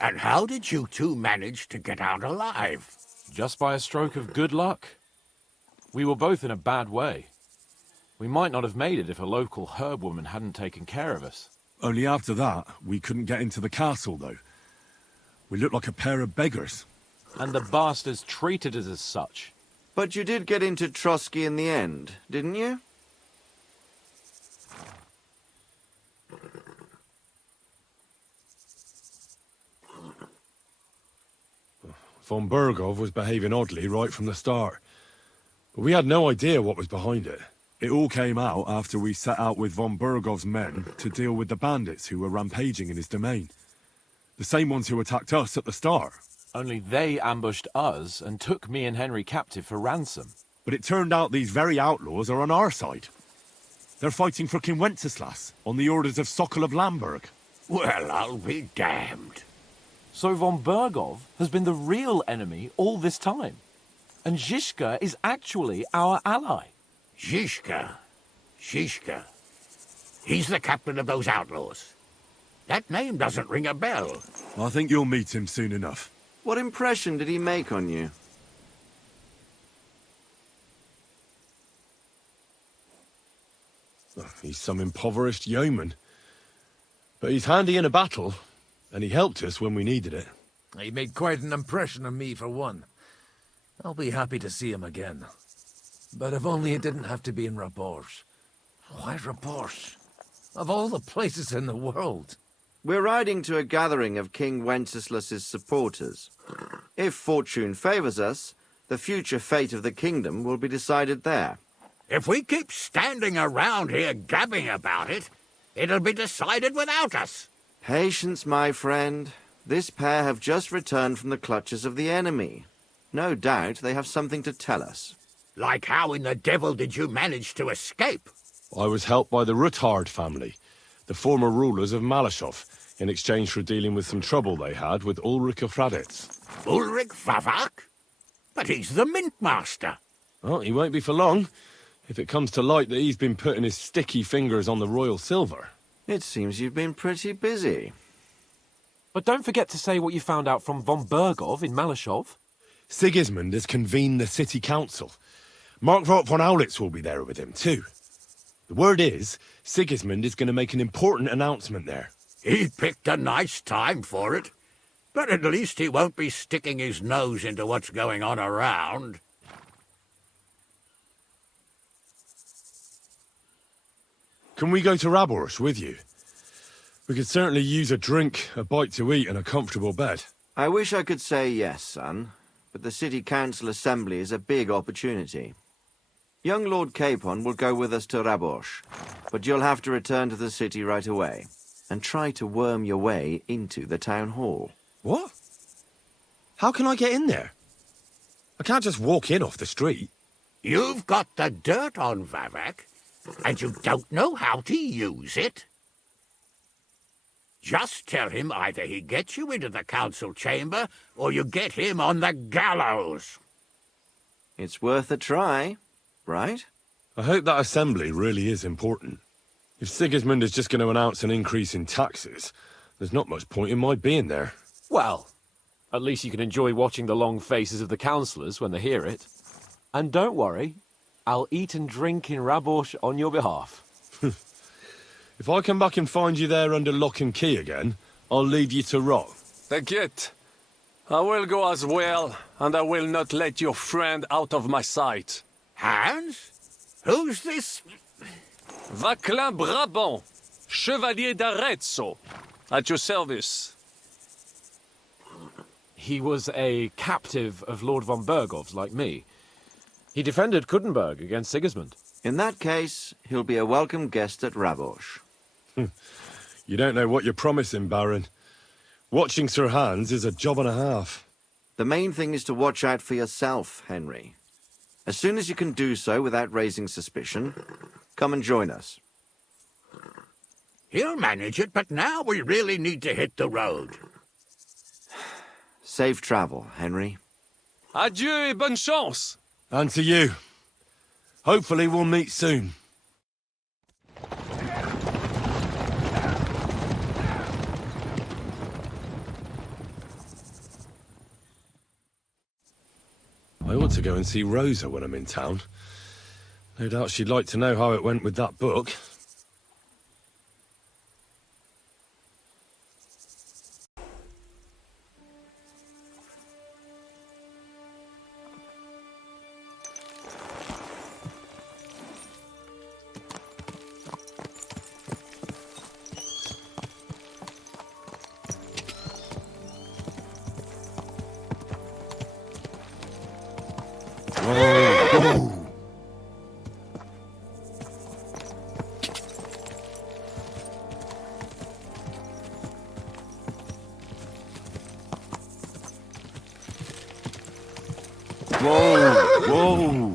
And how did you two manage to get out alive? Just by a stroke of good luck. We were both in a bad way. We might not have made it if a local herb woman hadn't taken care of us. Only after that, we couldn't get into the castle, though. We looked like a pair of beggars. And the bastards treated us as such. But you did get into Trotsky in the end, didn't you? Von Berghoff was behaving oddly right from the start. But we had no idea what was behind it. It all came out after we set out with von Berghoff's men to deal with the bandits who were rampaging in his domain. The same ones who attacked us at the start. Only they ambushed us and took me and Henry captive for ransom. But it turned out these very outlaws are on our side. They're fighting for King Wenceslas on the orders of Sokol of Lamberg. Well, I'll be damned. So von Bergov has been the real enemy all this time. And Zizka is actually our ally. Zizka. He's the captain of those outlaws. That name doesn't ring a bell. I think you'll meet him soon enough. What impression did he make on you? He's some impoverished yeoman. But he's handy in a battle, and he helped us when we needed it. He made quite an impression on me, for one. I'll be happy to see him again. But if only it didn't have to be in Raborge. Why Raborge? Of all the places in the world. We're riding to a gathering of King Wenceslas's supporters. If fortune favors us, the future fate of the kingdom will be decided there. If we keep standing around here gabbing about it, it'll be decided without us. Patience, my friend. This pair have just returned from the clutches of the enemy. No doubt they have something to tell us. Like how in the devil did you manage to escape? I was helped by the Ruthard family, the former rulers of Malashov, in exchange for dealing with some trouble they had with Ulrich of Raditz. Ulrich Favak? But he's the mint master. Well, he won't be for long, if it comes to light that he's been putting his sticky fingers on the royal silver. It seems you've been pretty busy. But don't forget to say what you found out from von Bergov in Malashov. Sigismund has convened the city council. Markvart von Aulitz will be there with him, too. The word is, Sigismund is going to make an important announcement there. He picked a nice time for it. But at least he won't be sticking his nose into what's going on around. Can we go to Raborsh with you? We could certainly use a drink, a bite to eat, and a comfortable bed. I wish I could say yes, son, but the city council assembly is a big opportunity. Young Lord Capon will go with us to Raborsh, but you'll have to return to the city right away, and try to worm your way into the town hall. What? How can I get in there? I can't just walk in off the street. You've got the dirt on Vavak, and you don't know how to use it? Just tell him either he gets you into the council chamber, or you get him on the gallows. It's worth a try, right? I hope that assembly really is important. If Sigismund is just going to announce an increase in taxes, there's not much point in my being there. Well, at least you can enjoy watching the long faces of the councillors when they hear it. And don't worry, I'll eat and drink in Raborsh on your behalf. If I come back and find you there under lock and key again, I'll leave you to rot. T'inquiète. I will go as well, and I will not let your friend out of my sight. Hans? Who's this? Vaclin Brabant, Chevalier d'Arezzo, at your service. He was a captive of Lord von Bergov's, like me. He defended Kuttenberg against Sigismund. In that case, he'll be a welcome guest at Raborsh. You don't know what you're promising, Baron. Watching Sir Hans is a job and a half. The main thing is to watch out for yourself, Henry. As soon as you can do so without raising suspicion, come and join us. He'll manage it, but now we really need to hit the road. Safe travel, Henry. Adieu et bonne chance! And to you. Hopefully we'll meet soon. I ought to go and see Rosa when I'm in town. No doubt she'd like to know how it went with that book. Whoa!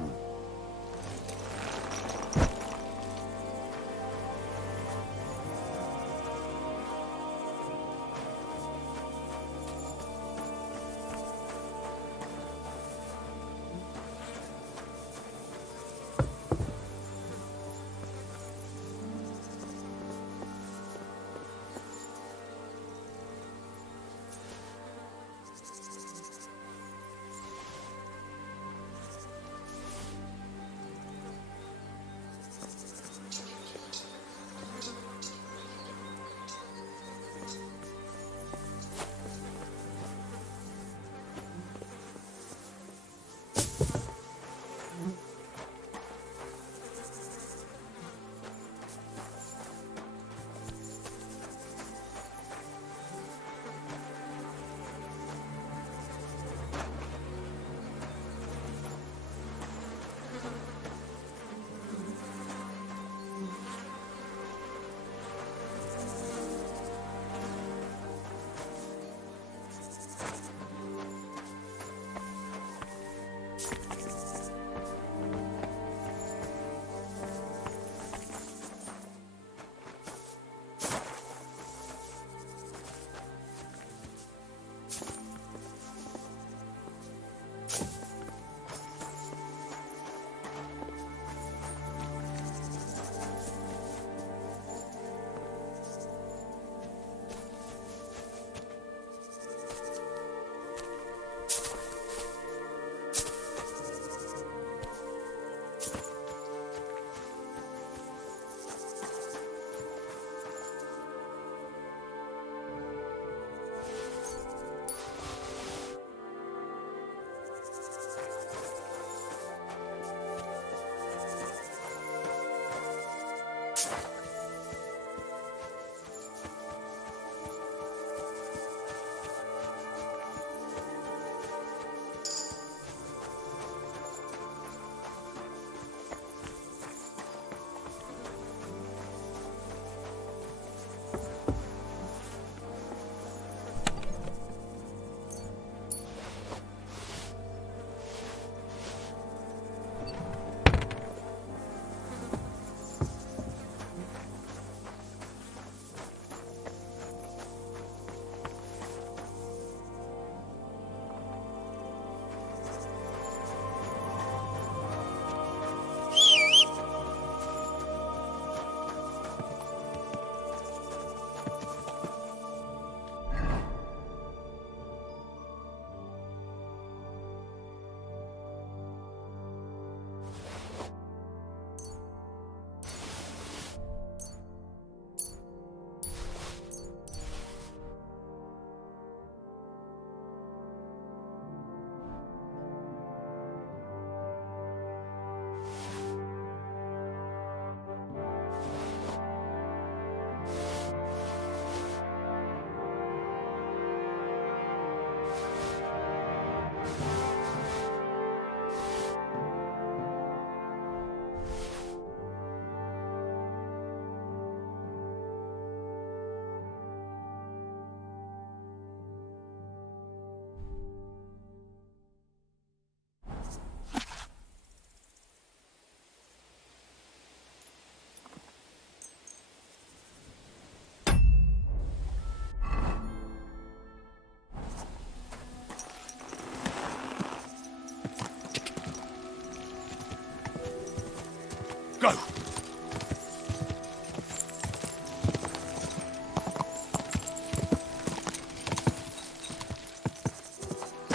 Go!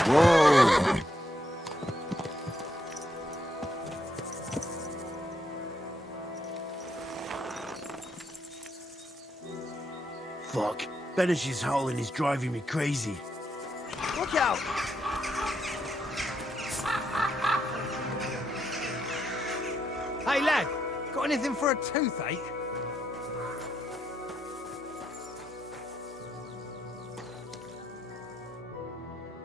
Whoa! Fuck. Benish's howling is driving me crazy. Look out! Hey, lad. Got anything for a toothache?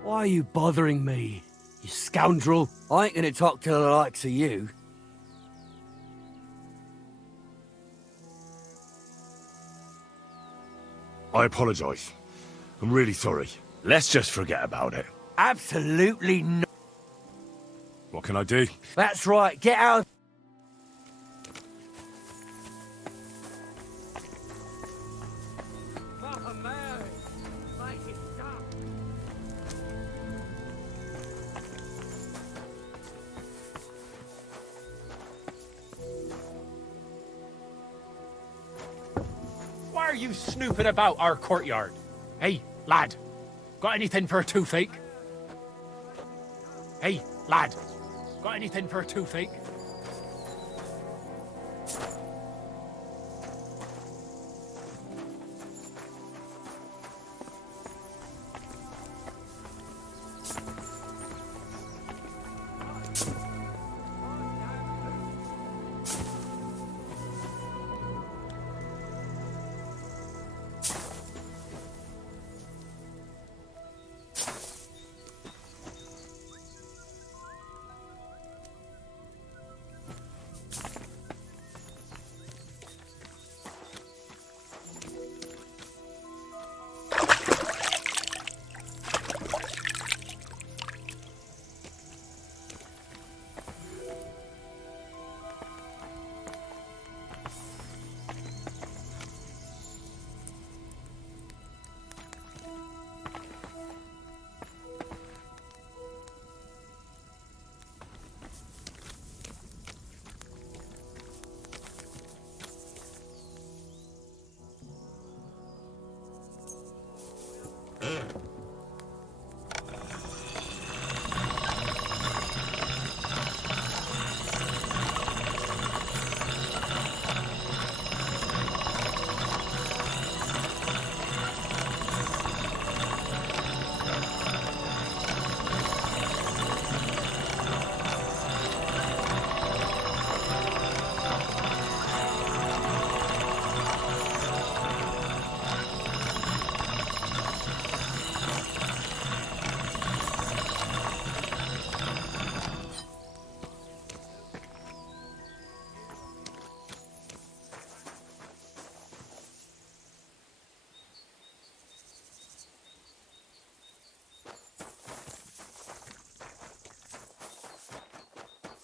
Why are you bothering me, you scoundrel? I ain't gonna talk to the likes of you. I apologize. I'm really sorry. Let's just forget about it. Absolutely not. What can I do? That's right, get out. Why are you snooping about our courtyard? Hey, lad, got anything for a toothache? Hey, lad, got anything for a toothache?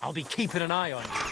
I'll be keeping an eye on you.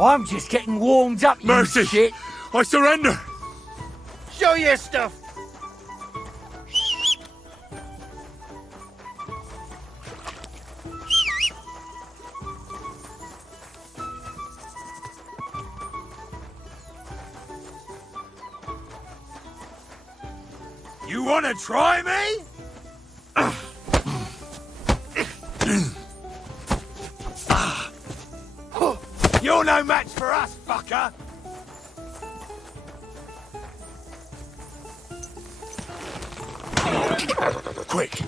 I'm just getting warmed up, you Mercy! shit. I surrender! Show your stuff! You want to try me? You're no match for us, fucker! Quick!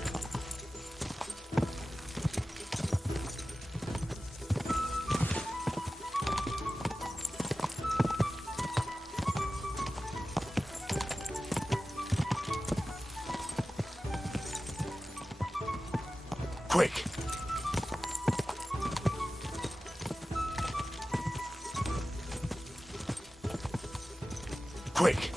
Quick! Quick!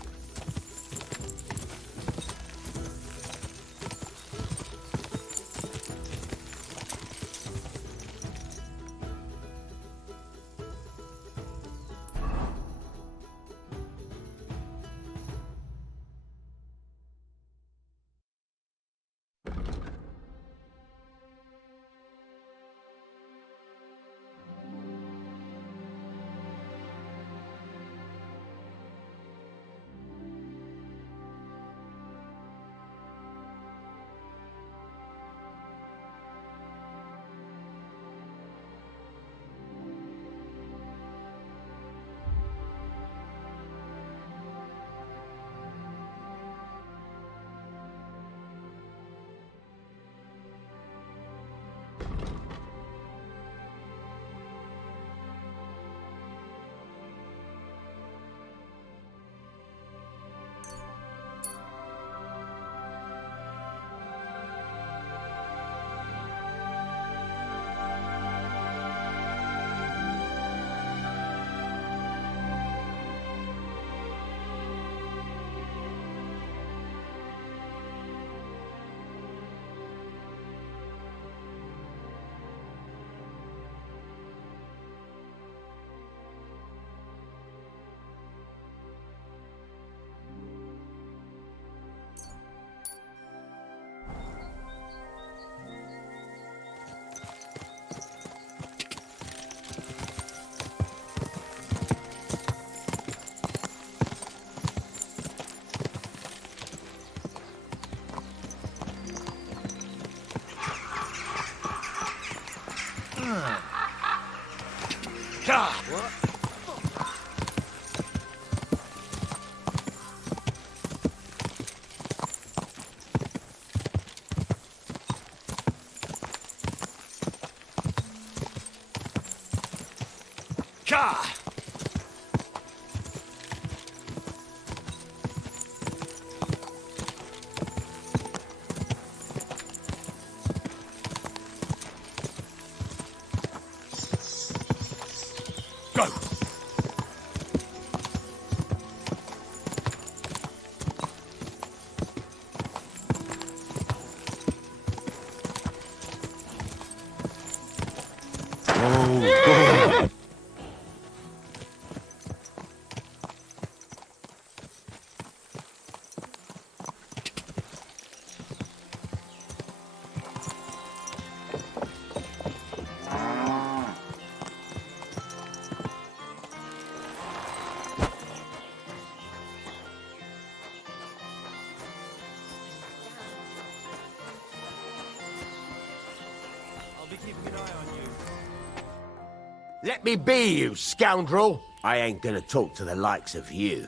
Let me be, you scoundrel! I ain't gonna talk to the likes of you.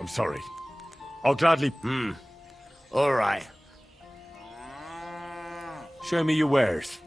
I'm sorry. I'll gladly... All right. Show me your wares.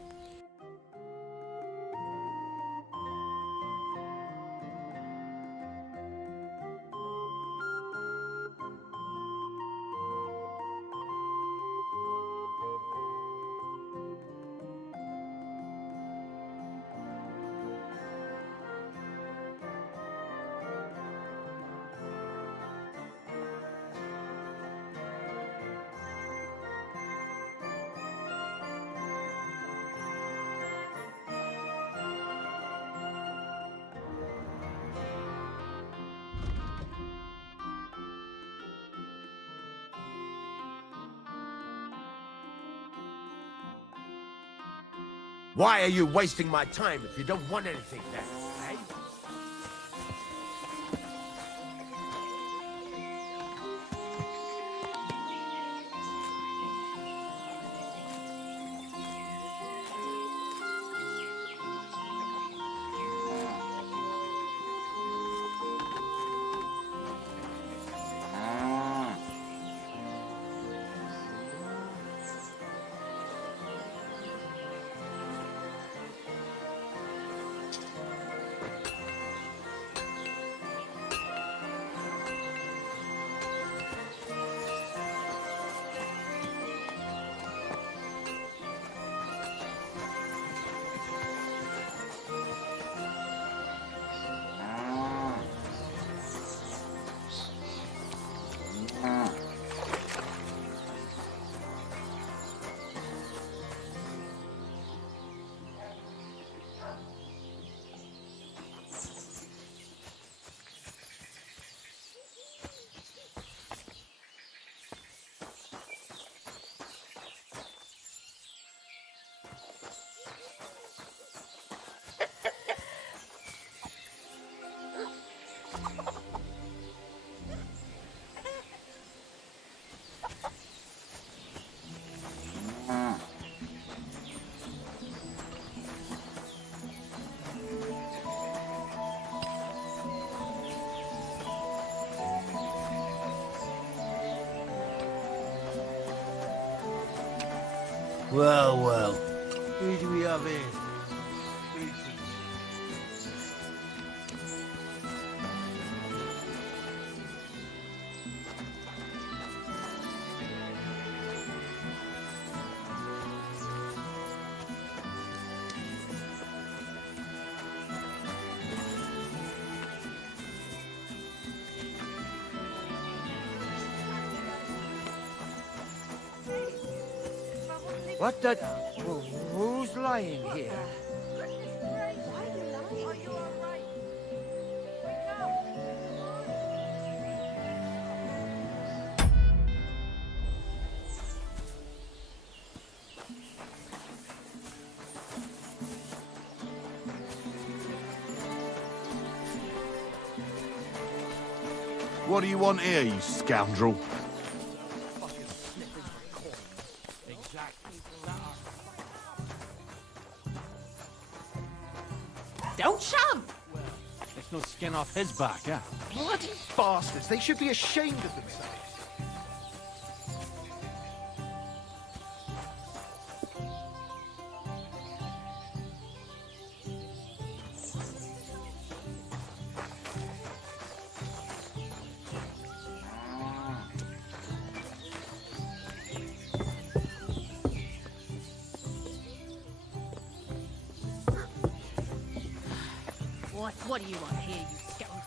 Why are you wasting my time if you don't want anything then, eh? Well, well. Who do we have here? What the... Who's lying here? What do you want here, you scoundrel? Don't shove! Let's not skin off his back, eh? Bloody bastards! They should be ashamed of themselves. What do you want here, you scoundrel?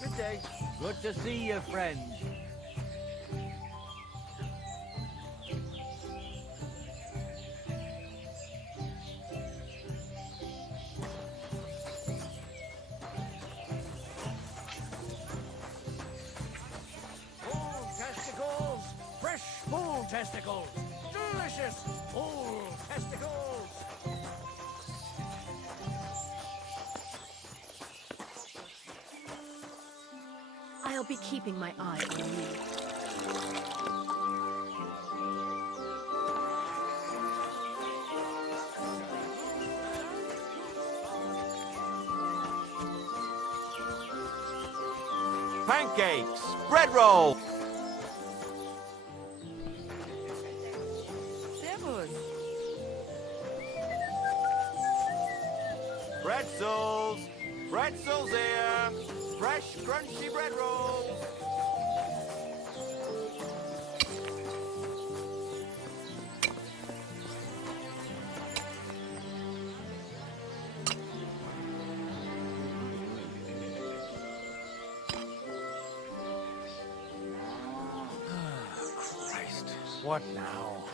Good day. Good to see you, friend. Bull testicles! Fresh bull testicles! Delicious bull testicles! I'll be keeping my eye on you. Pancakes! Bread roll! Pretzels! Pretzels here! Fresh, crunchy bread rolls! Christ. What now?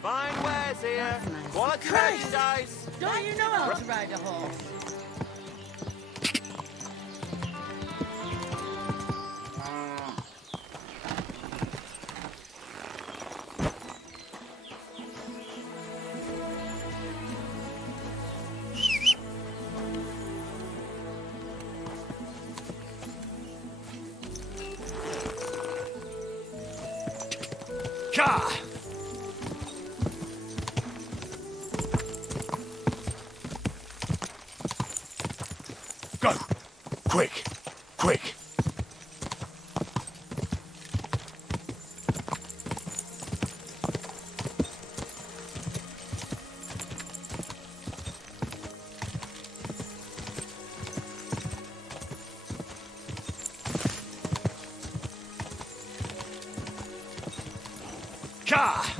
Fine wares here! Quality merchandise! Don't you know how to ride a horse? Ka! Go! Quick! Quick! Ka!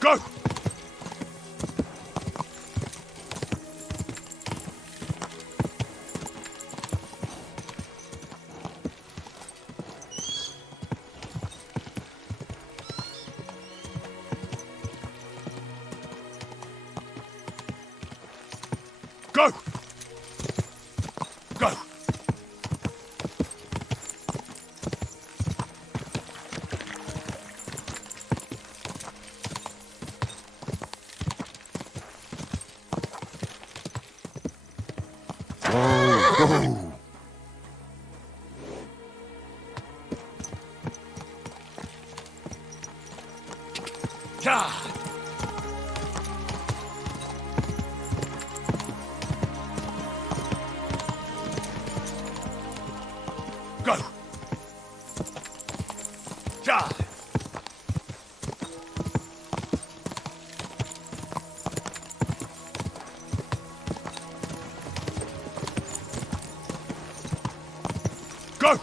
Go! Go! Go! Go! God! Go! God! Go!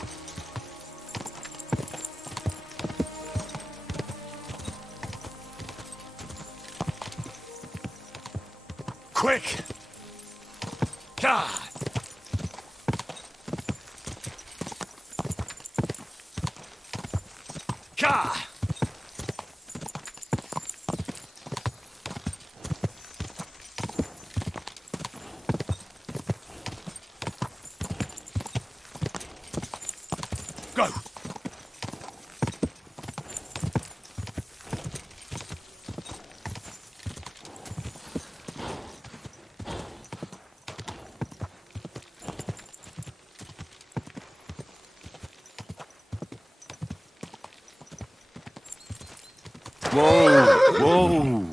Quick! God! God! Go! Whoa! Whoa!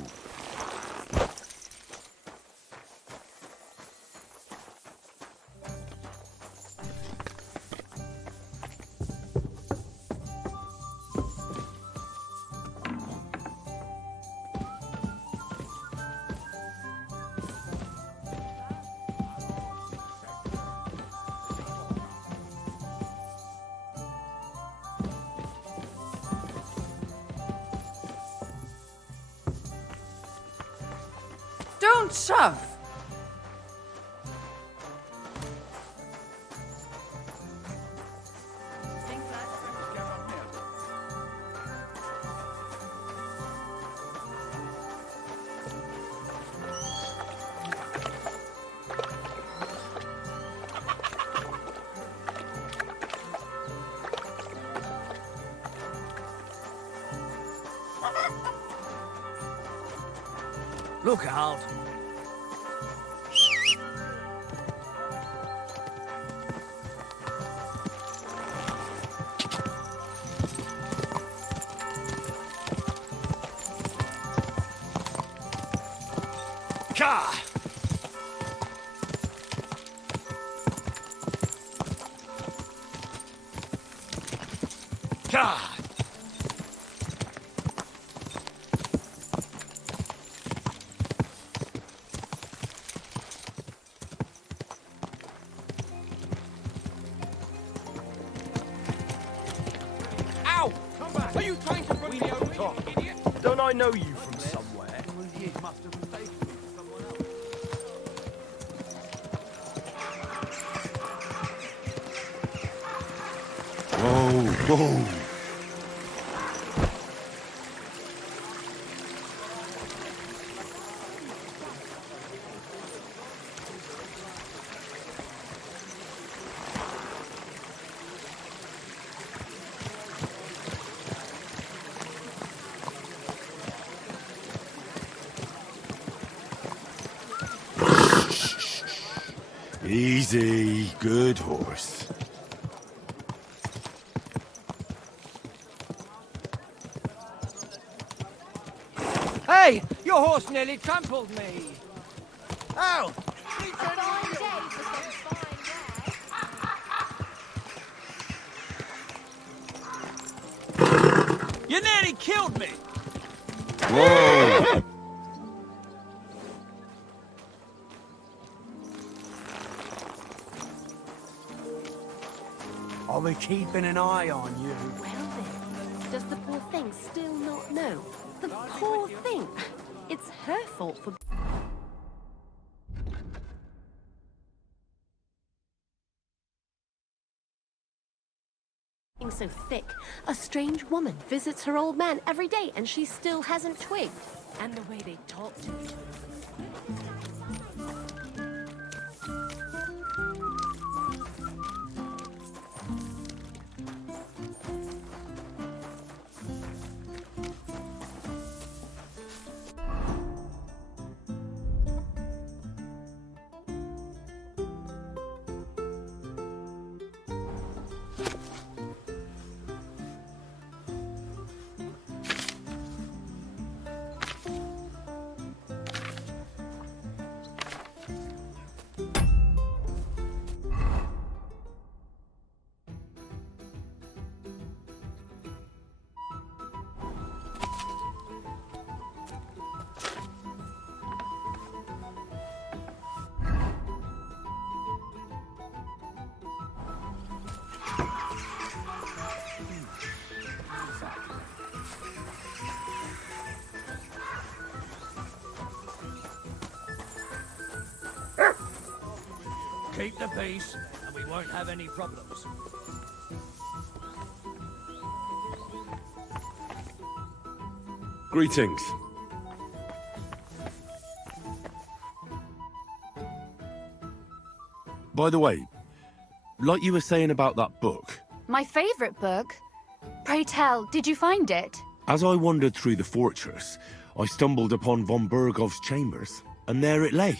Don't shove! Look out. God! God! Ow! Come back! Are you trying to bring me over, you idiot? Don't I know you from somewhere? Whoa! Whoa! Easy, good horse. Hey! Your horse nearly trampled me! Ow! You nearly killed me! Whoa! I'll be keeping an eye on you. Well then, does the poor thing still not know? The poor thing! It's her fault for... being so thick. A strange woman visits her old man every day and she still hasn't twigged. And the way they talk to each other. Keep the peace, and we won't have any problems. Greetings. By the way, like you were saying about that book, My favourite book? Pray tell, did you find it? as I wandered through the fortress, I stumbled upon von Bergov's chambers, and there it lay.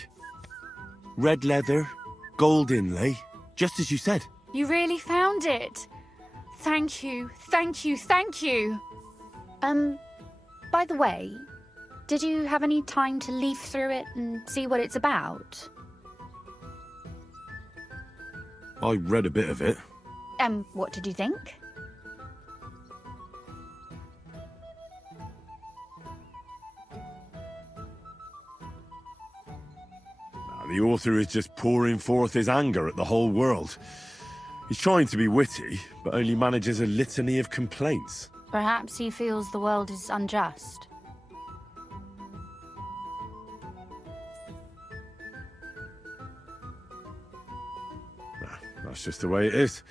Red leather, gold inlay, just as you said. You really found it? Thank you, thank you, thank you. By the way, did you have any time to leaf through it and see what it's about? I read a bit of it. What did you think? The author is just pouring forth his anger at the whole world. He's trying to be witty, but only manages a litany of complaints. Perhaps he feels the world is unjust. That's just the way it is.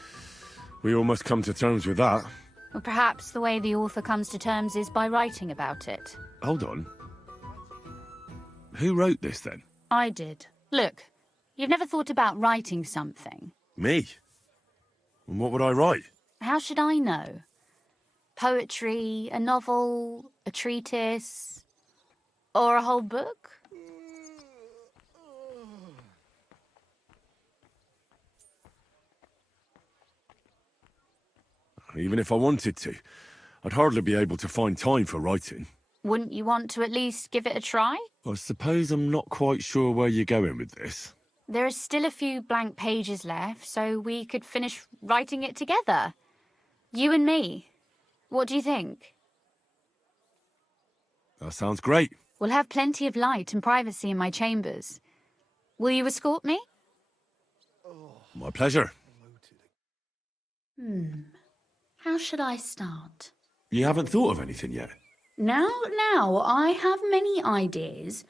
We all must come to terms with that. Or perhaps the way the author comes to terms is by writing about it. Hold on. Who wrote this, then? I did. Look, you've never thought about writing something. Me? And what would I write? How should I know? Poetry, a novel, a treatise, or a whole book? Even if I wanted to, I'd hardly be able to find time for writing. Wouldn't you want to at least give it a try? I suppose I'm not quite sure where you're going with this. There are still a few blank pages left, so we could finish writing it together. You and me. What do you think? That sounds great. We'll have plenty of light and privacy in my chambers. Will you escort me? My pleasure. How should I start? You haven't thought of anything yet? Now, I have many ideas,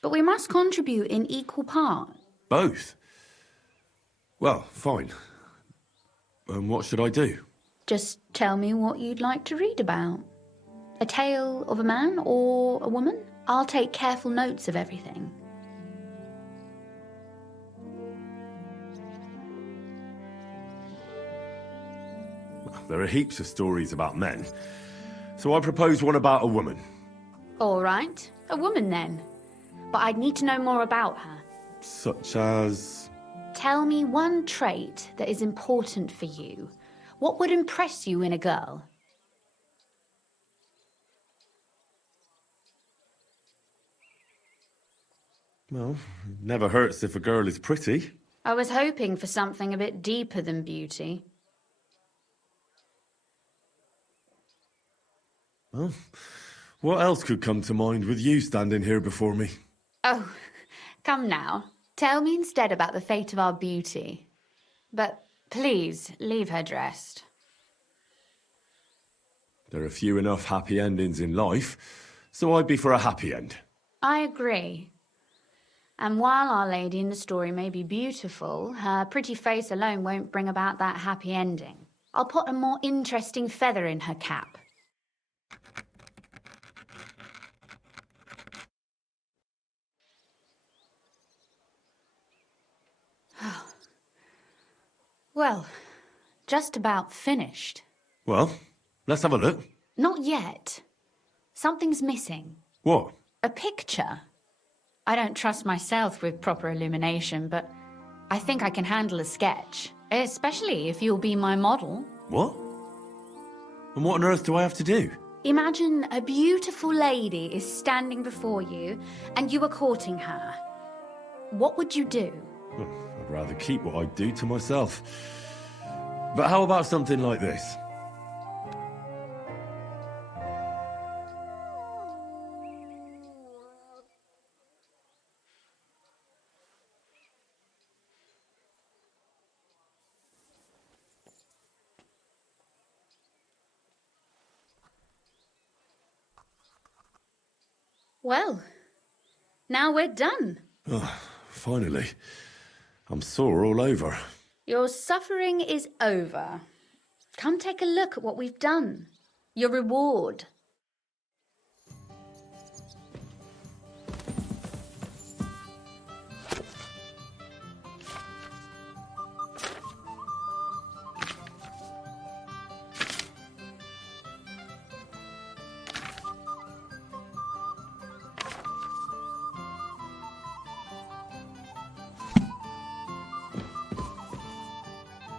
but we must contribute in equal part. Both? Well, fine. And what should I do? Just tell me what you'd like to read about. A tale of a man or a woman? I'll take careful notes of everything. There are heaps of stories about men, so I propose one about a woman. All right, a woman then. But I'd need to know more about her. Such as... Tell me one trait that is important for you. What would impress you in a girl? Well, it never hurts if a girl is pretty. I was hoping for something a bit deeper than beauty. Well, what else could come to mind with you standing here before me? Oh, come now. Tell me instead about the fate of our beauty. But please, leave her dressed. There are few enough happy endings in life, so I'd be for a happy end. I agree. And while Our Lady in the story may be beautiful, her pretty face alone won't bring about that happy ending. I'll put a more interesting feather in her cap. Well, just about finished. Well, let's have a look. Not yet. Something's missing. What? A picture. I don't trust myself with proper illumination, but I think I can handle a sketch. Especially if you'll be my model. What? And what on earth do I have to do? Imagine a beautiful lady is standing before you, and you are courting her. What would you do? I'd rather keep what I do to myself. But how about something like this? Well, now we're done. Finally. I'm sore all over. Your suffering is over. Come take a look at what we've done. Your reward.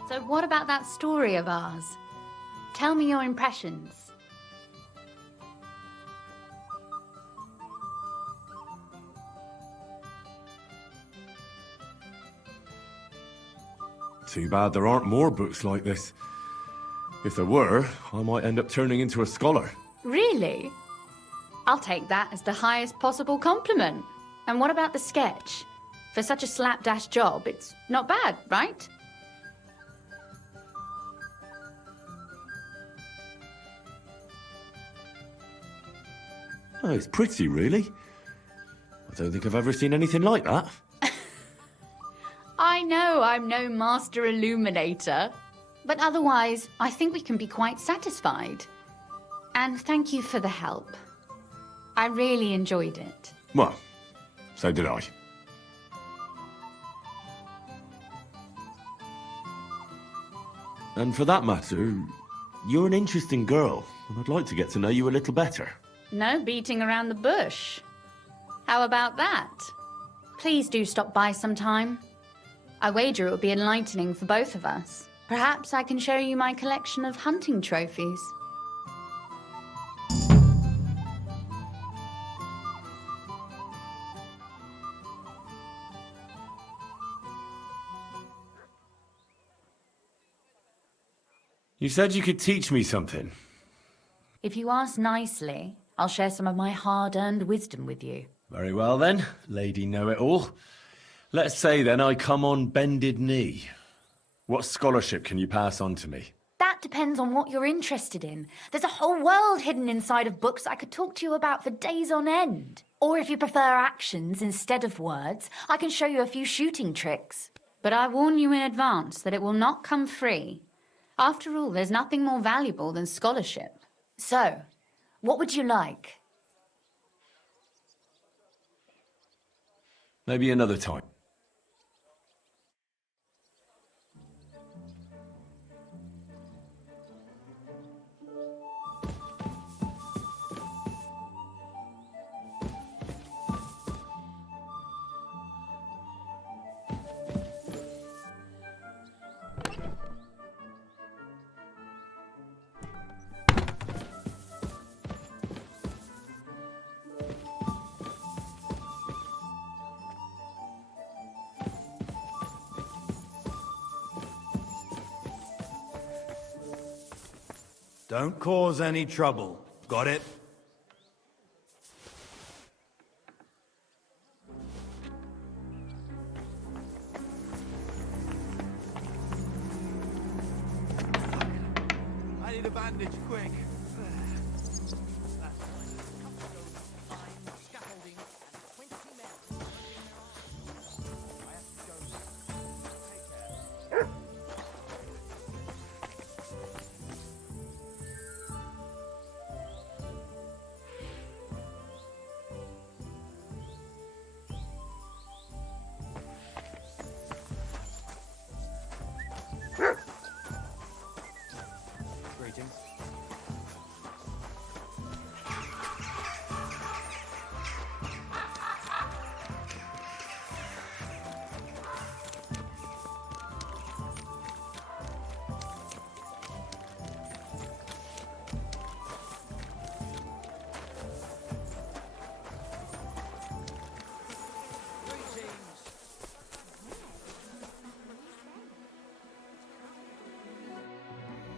So what about that story of ours? Tell me your impressions. Too bad there aren't more books like this. If there were, I might end up turning into a scholar. Really? I'll take that as the highest possible compliment. And what about the sketch? For such a slapdash job, it's not bad, right? Oh, it's pretty, really. I don't think I've ever seen anything like that. I know I'm no master illuminator, but otherwise, I think we can be quite satisfied. And thank you for the help. I really enjoyed it. Well, so did I. And for that matter, you're an interesting girl, and I'd like to get to know you a little better. No beating around the bush. How about that? Please do stop by sometime. I wager it will be enlightening for both of us. Perhaps I can show you my collection of hunting trophies. You said you could teach me something. If you ask nicely, I'll share some of my hard-earned wisdom with you. Very well then, Lady Know-It-All. Let's say then I come on bended knee. What scholarship can you pass on to me? That depends on what you're interested in. There's a whole world hidden inside of books I could talk to you about for days on end. Or if you prefer actions instead of words, I can show you a few shooting tricks. But I warn you in advance that it will not come free. After all, there's nothing more valuable than scholarship. So, what would you like? Maybe another time. Don't cause any trouble. Got it? I need a bandage, quick. Greetings.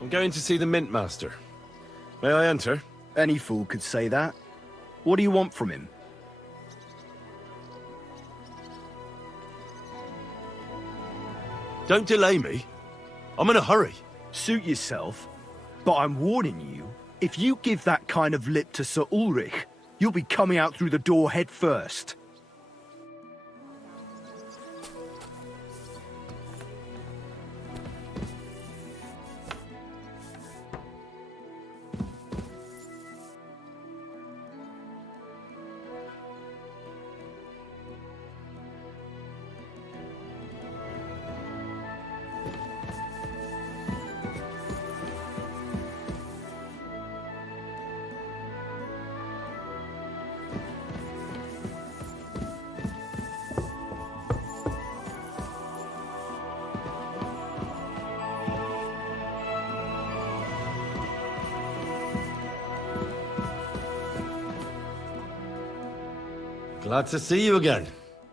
I'm going to see the Mint Master. May I enter? Any fool could say that. What do you want from him? Don't delay me. I'm in a hurry. Suit yourself, but I'm warning you, if you give that kind of lip to Sir Ulrich, you'll be coming out through the door head first. Glad to see you again.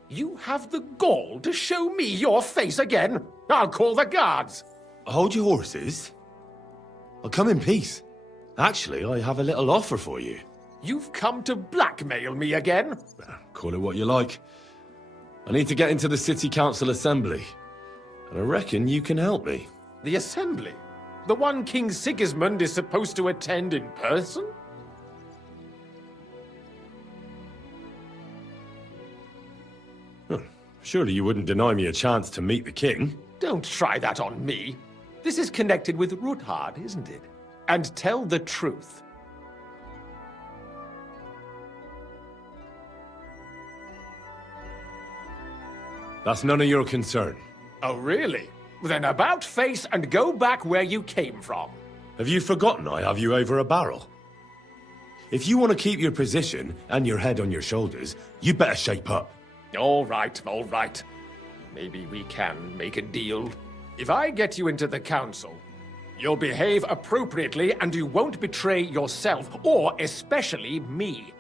You have the gall to show me your face again? I'll call the guards. Hold your horses. I'll come in peace. Actually, I have a little offer for you. You've come to blackmail me again? Call it what you like. I need to get into the City Council Assembly. And I reckon you can help me. The Assembly? The one King Sigismund is supposed to attend in person? Surely you wouldn't deny me a chance to meet the king? Don't try that on me. This is connected with Ruthard, isn't it? And tell the truth. That's none of your concern. Oh, really? Then about face and go back where you came from. Have you forgotten I have you over a barrel? If you want to keep your position and your head on your shoulders, you better shape up. All right, all right. Maybe we can make a deal. If I get you into the council, you'll behave appropriately and you won't betray yourself, or especially me.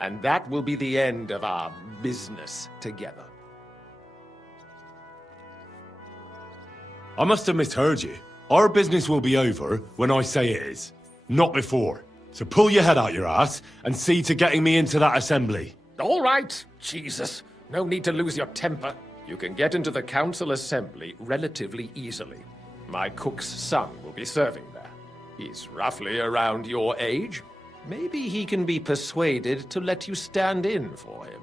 And that will be the end of our business together. I must have misheard you. Our business will be over when I say it is, not before. So pull your head out your ass and see to getting me into that assembly. All right, Jesus. No need to lose your temper. You can get into the council assembly relatively easily. My cook's son will be serving there. He's roughly around your age. Maybe he can be persuaded to let you stand in for him.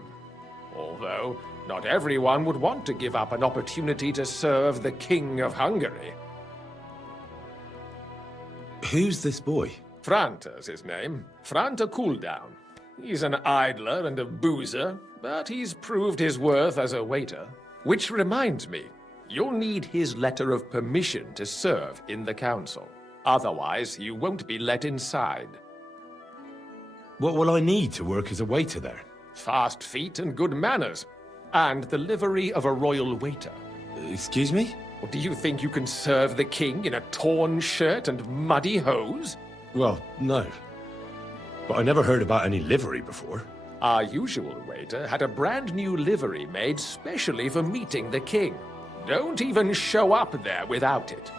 Although, not everyone would want to give up an opportunity to serve the King of Hungary. Who's this boy? Franta's his name. Franta Cooldown. He's an idler and a boozer, but he's proved his worth as a waiter. Which reminds me, you'll need his letter of permission to serve in the council. Otherwise, you won't be let inside. What will I need to work as a waiter there? Fast feet and good manners. And the livery of a royal waiter. Excuse me? Or do you think you can serve the king in a torn shirt and muddy hose? Well, no. But I never heard about any livery before. Our usual waiter had a brand new livery made specially for meeting the king. Don't even show up there without it.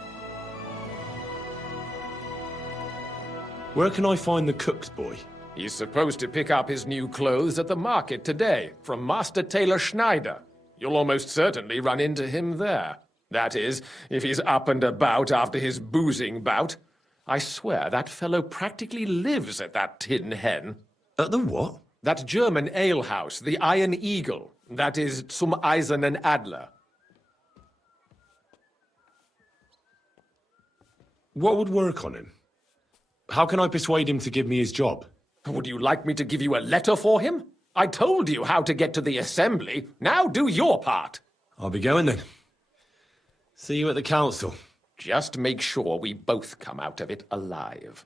Where can I find the cook's boy? He's supposed to pick up his new clothes at the market today from Master Tailor Schneider. You'll almost certainly run into him there. That is, if he's up and about after his boozing bout. I swear that fellow practically lives at that Tin Hen. At the what? That German alehouse, the Iron Eagle. That is Zum Eisernen Adler. What would work on him? How can I persuade him to give me his job? Would you like me to give you a letter for him? I told you how to get to the assembly. Now do your part. I'll be going then. See you at the council. Just make sure we both come out of it alive.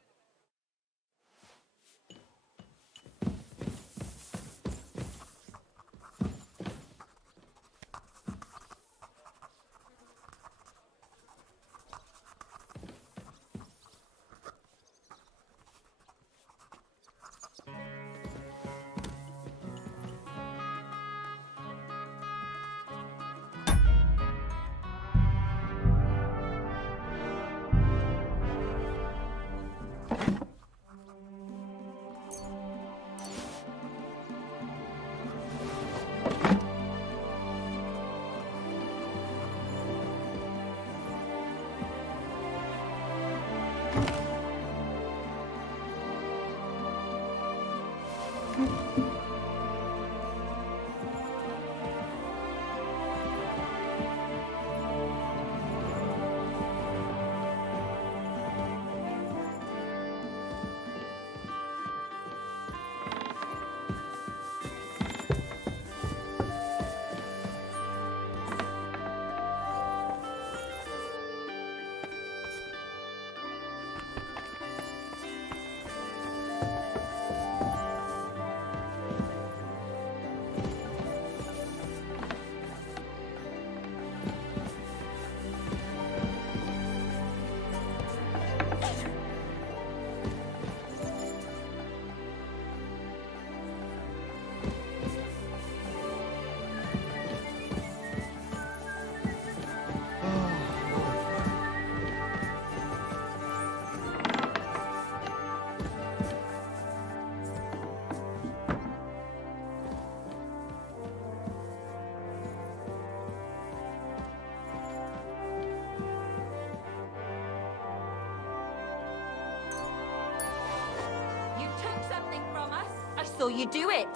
saw you do it.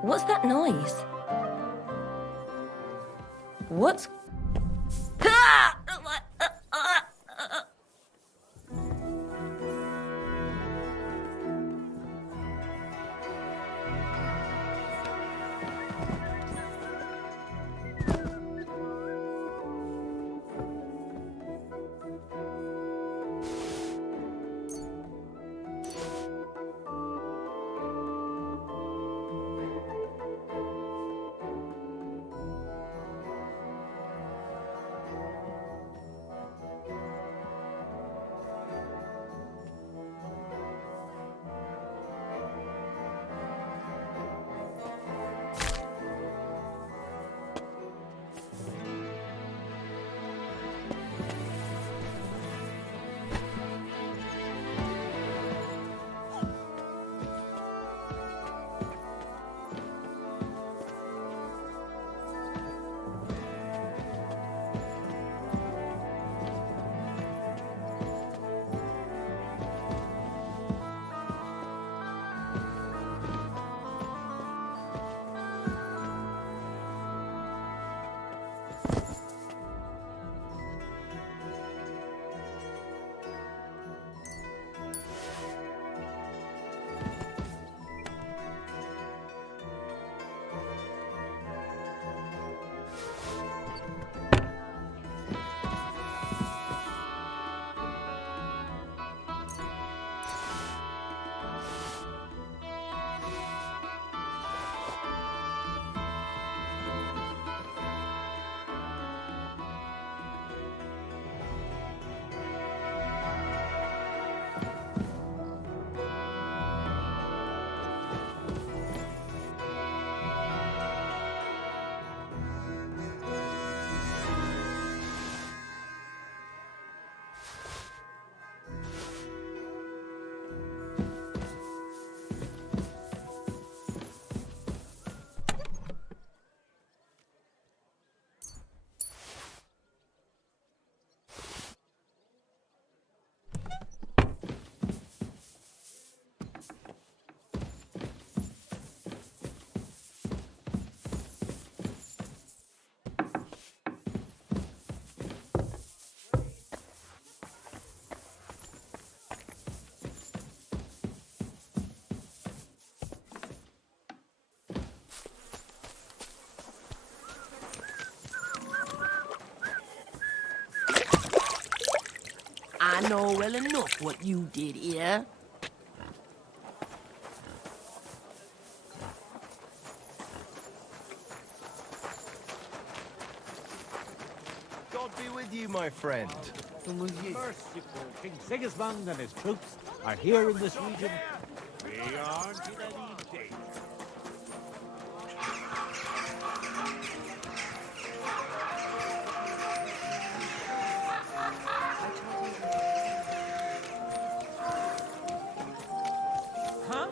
What's that noise? What's... I know well enough what you did here. God be with you, my friend. And with you. Merciful King Sigismund and his troops are here in this region. We aren't in any danger. Huh?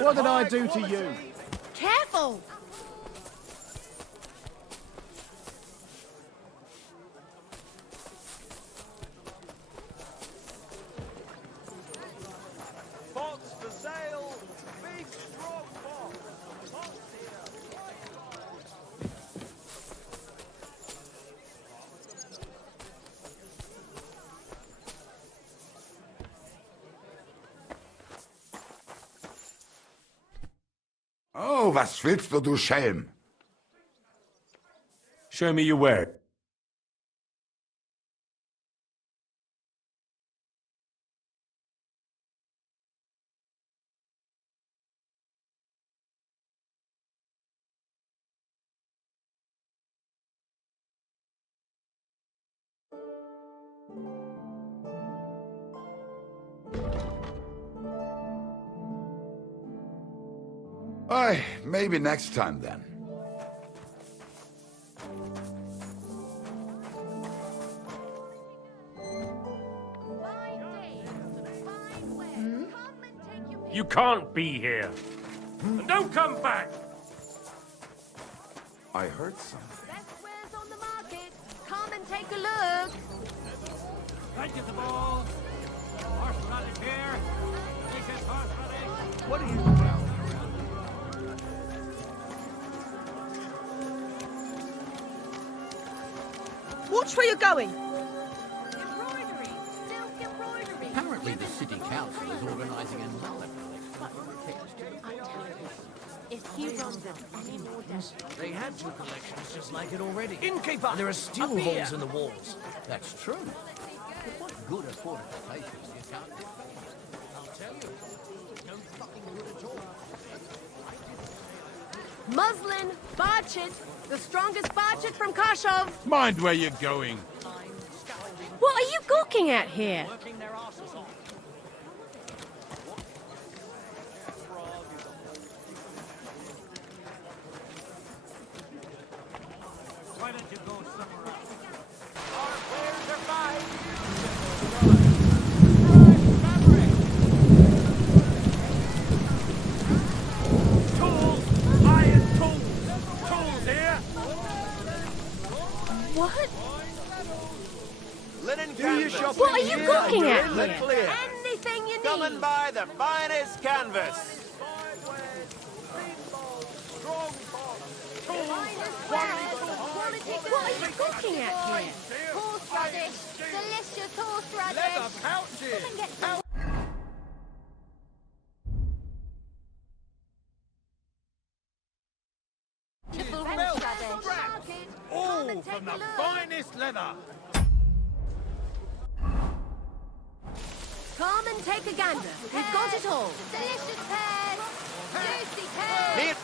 What did I do to you? Careful! Pots for sale! Big strong pot! Pots here! Oh, was willst du, du Schelm? Show me your ware. Aye, maybe next time then. You can't be here. And don't come back! I heard something. Best wares on the market. Come and take a look. Right at the ball. Horseradish here. This is horseradish. What are you... Watch where you're going. Apparently the city council is organising another If he runs out any more debt, They had two collections just like it already. Innkeeper! And there are still Up here! holes in the walls. That's true. But what good are fortifications you can't defend? I'll tell you. No fucking good at all. muslin, barchid, the strongest barchid from Kashov. Mind where you're going. What are you gawking at here? Why don't you go somewhere else? Our wares are fine! Tools! Iron tools! Tools here! What? Linen Do your canvas! shopping What are you here looking and at you're in the here? Clear. Anything you need. Come and buy the finest canvas! What are you cooking at here? Horseradish. Delicious horseradish. Leather pouches! Come and get some. Wonderful horseradish. All from the finest leather. Come and take a gander. We've got it all. Delicious pears. Juicy pears.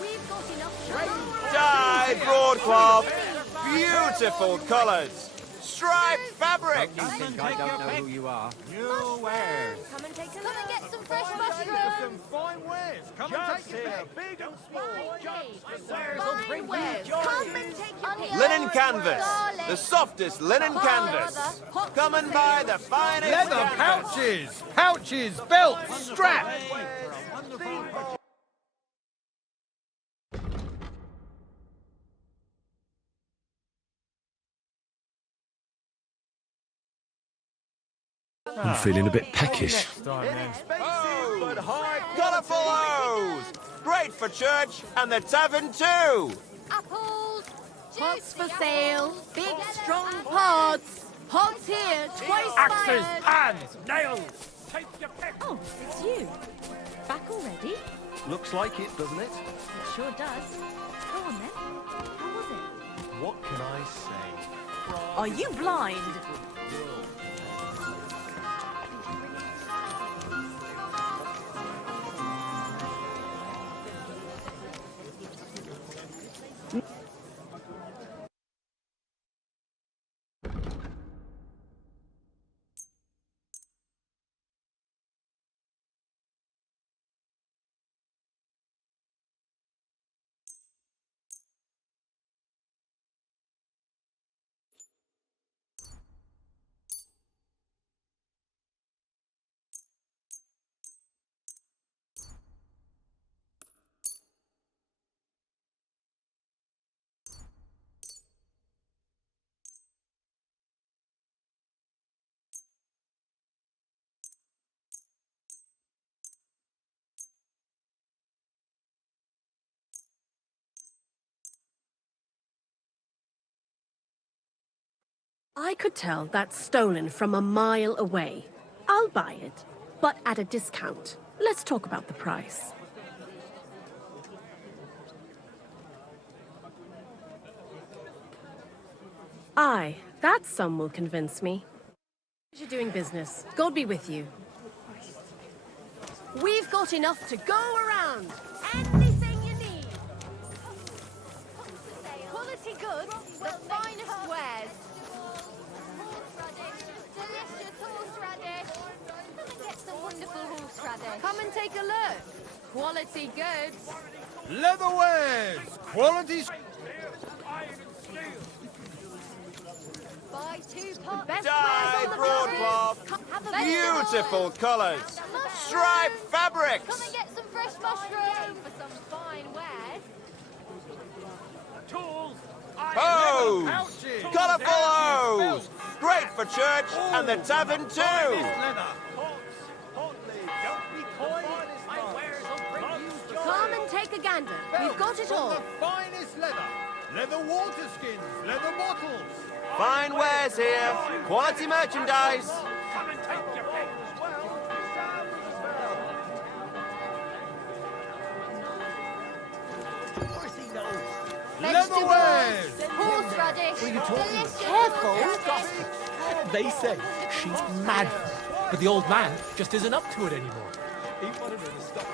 We've got enough Dye broadcloth! Beautiful colours! Striped fabric! You think I don't know who you are? New wares. Come and take a Come look. and get some fresh mushrooms. Fine wares! Come and take your pick! Big and small! Fine wares. Come and take your pick. Linen canvas! Darling. The softest linen canvas! Come and buy the finest Leather canvas. pouches! Pouches, belts, straps! I'm feeling a bit peckish. Oh, but high colourful O's! Great for church and the tavern too! Apples. Pots for sale. Big, strong pots. Pots here. Twice Axes, fired. hands, nails! Take your pick! Oh, it's you. Back already? Looks like it, doesn't it? It sure does. Go on then. How was it? What can I say? Are you blind? I could tell that's stolen from a mile away. I'll buy it, but at a discount. Let's talk about the price. Aye, that sum will convince me. You're doing business. God be with you. We've got enough to go around. Anything you need. Quality goods, the finest wares. Delicious horseradish. Come and get some wonderful horseradish. Come and take a look. Quality goods. Leatherwares! Quality... Buy 2 pots. Best Dyed wares on the broadcloth! Have a Beautiful colours! Striped fabrics! Come and get some fresh mushrooms for some fine wares. Tools! Hose! Colourful hose! Great for church and the tavern too! Come and take a gander. We've got it all. The finest leather! Leather water skins, leather bottles! Fine wares here! Quality merchandise! Come and take your pick! Leatherwares! Horseradish. Delicious. Careful! They say she's mad, but the old man just isn't up to it anymore. He wanted her to stop.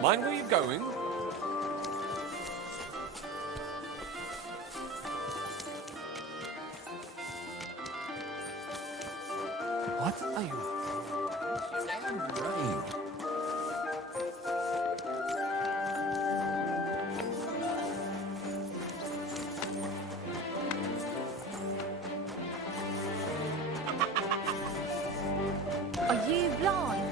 Mind where you're going? What are you? Rain. Are you blind?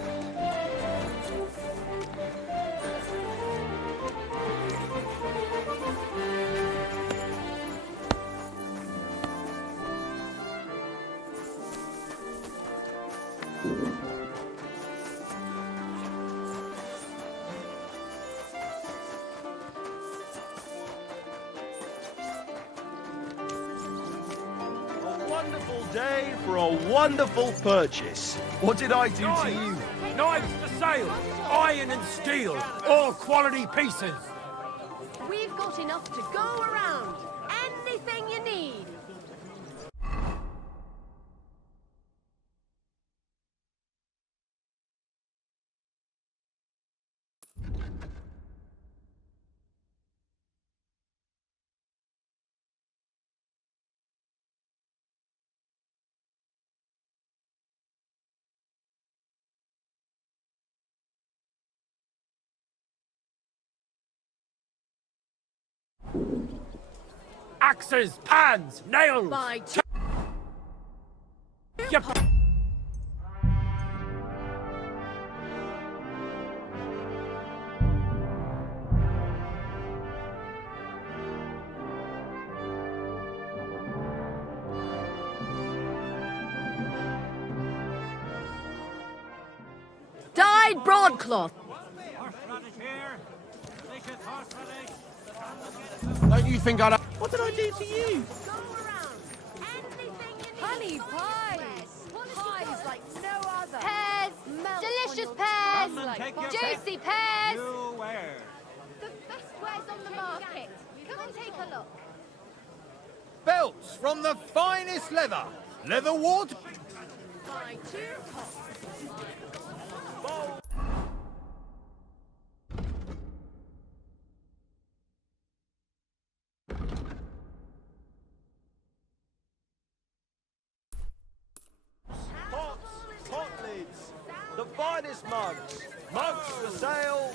A wonderful day for a wonderful purchase. What did I do to you? Knives for sale! Iron and steel! All quality pieces! We've got enough to go around. Anything you need. Axes, pans, nails! By Yep. dyed broadcloth. Don't you think I'd... What did I do to you? Honey pies. Pies like no other. Pears. Delicious pears. Juicy pears. The best wares on the market. Come and take a look. Belts from the finest leather. Leather water... Buy 2 pots. Pot lids, the finest mugs. Mugs for sale.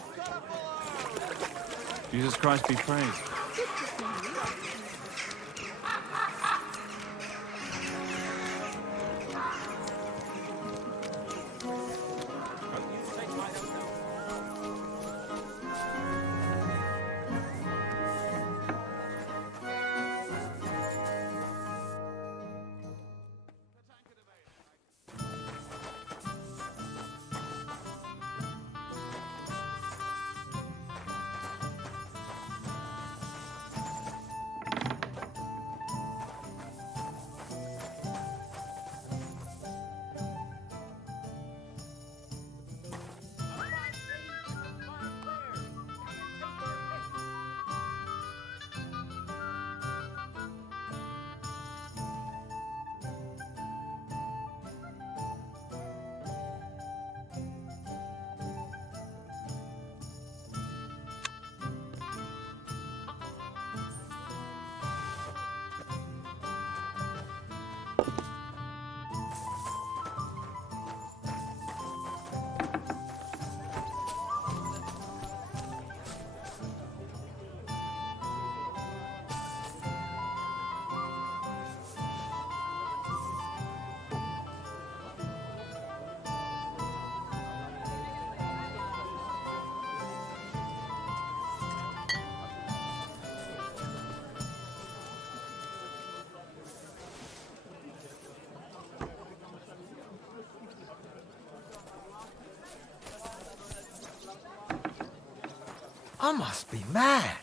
Jesus Christ be praised. I must be mad.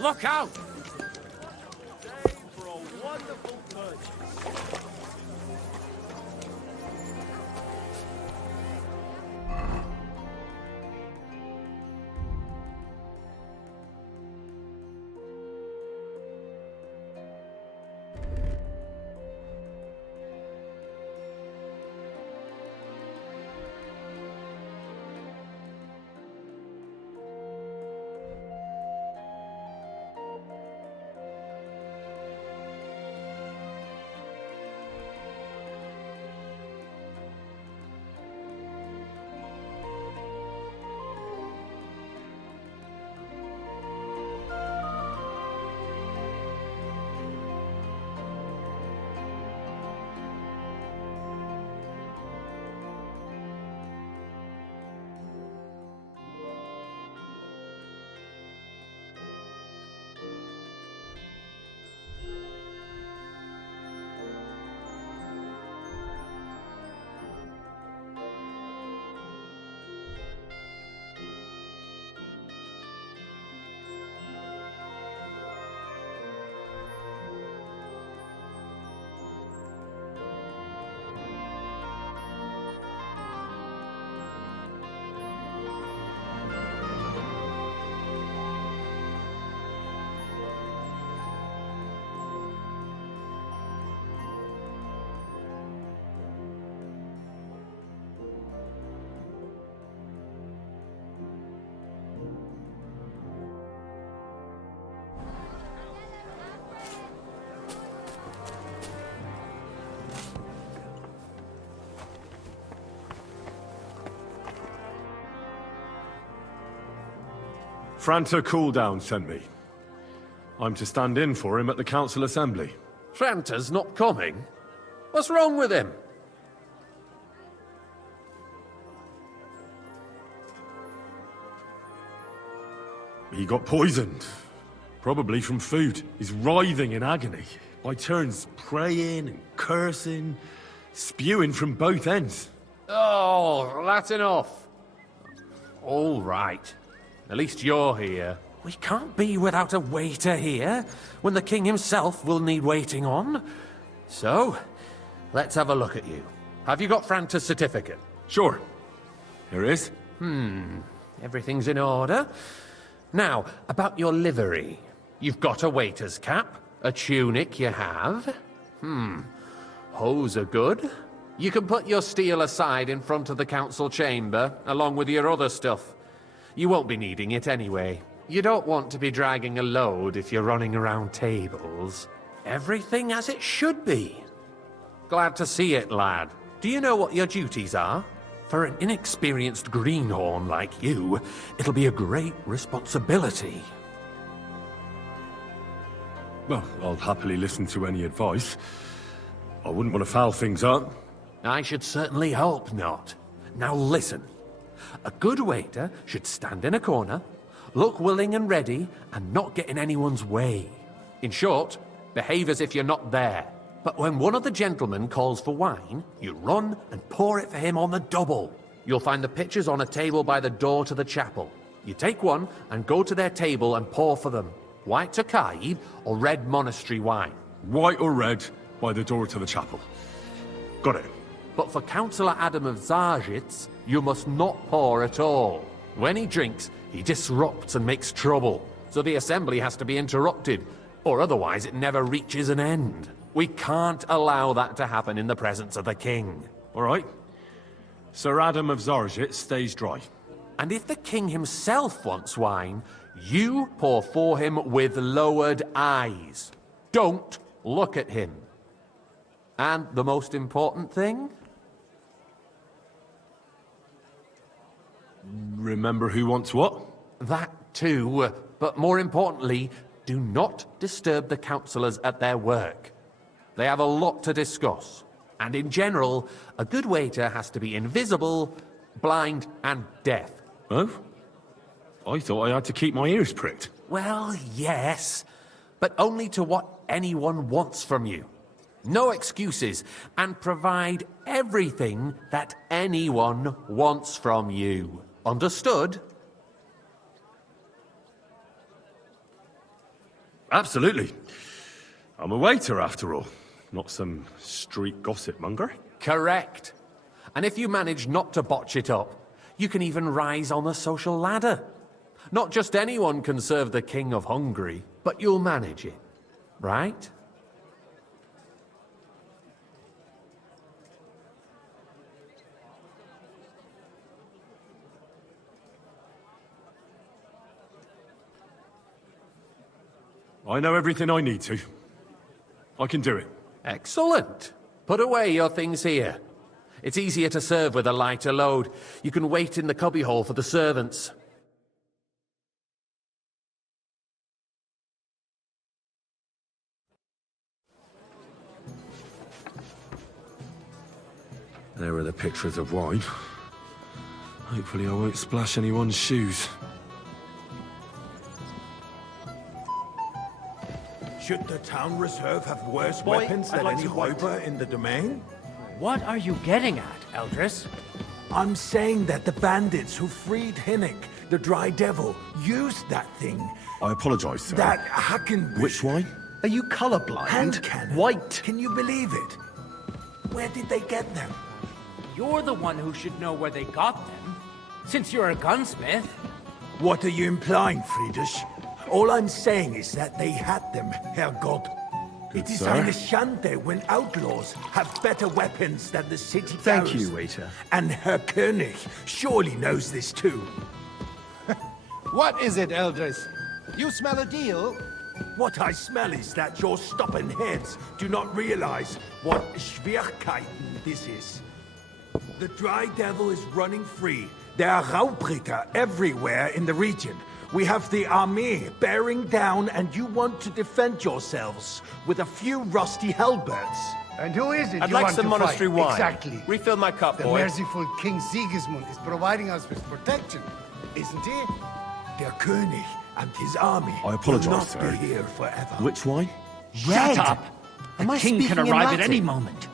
Look out! For a wonderful purchase. Franta Cooldown sent me. I'm to stand in for him at the council assembly. Franta's not coming? What's wrong with him? He got poisoned. Probably from food. He's writhing in agony. By turns praying and cursing, spewing from both ends. Oh, that's enough. All right. At least you're here. We can't be without a waiter here, when the king himself will need waiting on. So, let's have a look at you. Have you got Franta's certificate? Sure. Here it is. Everything's in order. Now, about your livery. You've got a waiter's cap, a tunic you have. Hose are good. You can put your steel aside in front of the council chamber, along with your other stuff. You won't be needing it anyway. You don't want to be dragging a load if you're running around tables. Everything as it should be. Glad to see it, lad. Do you know what your duties are? For an inexperienced greenhorn like you, it'll be a great responsibility. Well, I'll happily listen to any advice. I wouldn't want to foul things up. I should certainly hope not. Now listen. A good waiter should stand in a corner, look willing and ready, and not get in anyone's way. In short, behave as if you're not there. But when one of the gentlemen calls for wine, you run and pour it for him on the double. You'll find the pitchers on a table by the door to the chapel. You take one and go to their table and pour for them. White Tokaid or red monastery wine. White or red by the door to the chapel. Got it. But for Councillor Adam of Zarjitz, you must not pour at all. When he drinks, he disrupts and makes trouble. So the assembly has to be interrupted, or otherwise it never reaches an end. We can't allow that to happen in the presence of the king. All right. Sir Adam of Zarjit stays dry. And if the king himself wants wine, you pour for him with lowered eyes. Don't look at him. And the most important thing? Remember who wants what? That too, but more importantly, do not disturb the councillors at their work. They have a lot to discuss. And in general, a good waiter has to be invisible, blind, and deaf. Oh? I thought I had to keep my ears pricked. Well, yes, but only to what anyone wants from you. No excuses, and provide everything that anyone wants from you. Understood? Absolutely. I'm a waiter, after all. Not some street gossip monger. Correct. And if you manage not to botch it up, you can even rise on the social ladder. Not just anyone can serve the King of Hungary, but you'll manage it, right? I know everything I need to. I can do it. Excellent. Put away your things here. It's easier to serve with a lighter load. You can wait in the cubbyhole for the servants. There are the pictures of wine. Hopefully I won't splash anyone's shoes. Should the town reserve have worse weapons than any hoiber in the domain? What are you getting at, Eldris? I'm saying that the bandits who freed Hinnick, the Dry Devil, used that thing. I apologize, sir. That Hackenbush. Which wine? Are you colorblind? Hand cannon. White. Can you believe it? Where did they get them? You're the one who should know where they got them, since you're a gunsmith. What are you implying, Friedrich? All I'm saying is that they had them, Herrgott. It is eine Schande when outlaws have better weapons than the city Thank garrison. you, waiter. And Herr König surely knows this too. What is it, Eldris? You smell a deal? What I smell is that your stubborn heads do not realize what Schwierigkeiten this is. The Dry Devil is running free. There are Raubritter everywhere in the region. We have the army bearing down, and you want to defend yourselves with a few rusty halberds. And who is it I'd you like want some to monastery fight? wine. Exactly. Refill my cup, the boy. merciful King Sigismund is providing us with protection, isn't he? Der König and his army I apologize, will not sir. be here forever. Which wine? Shut up! The Am I king can speaking in arrive at Latin? any moment.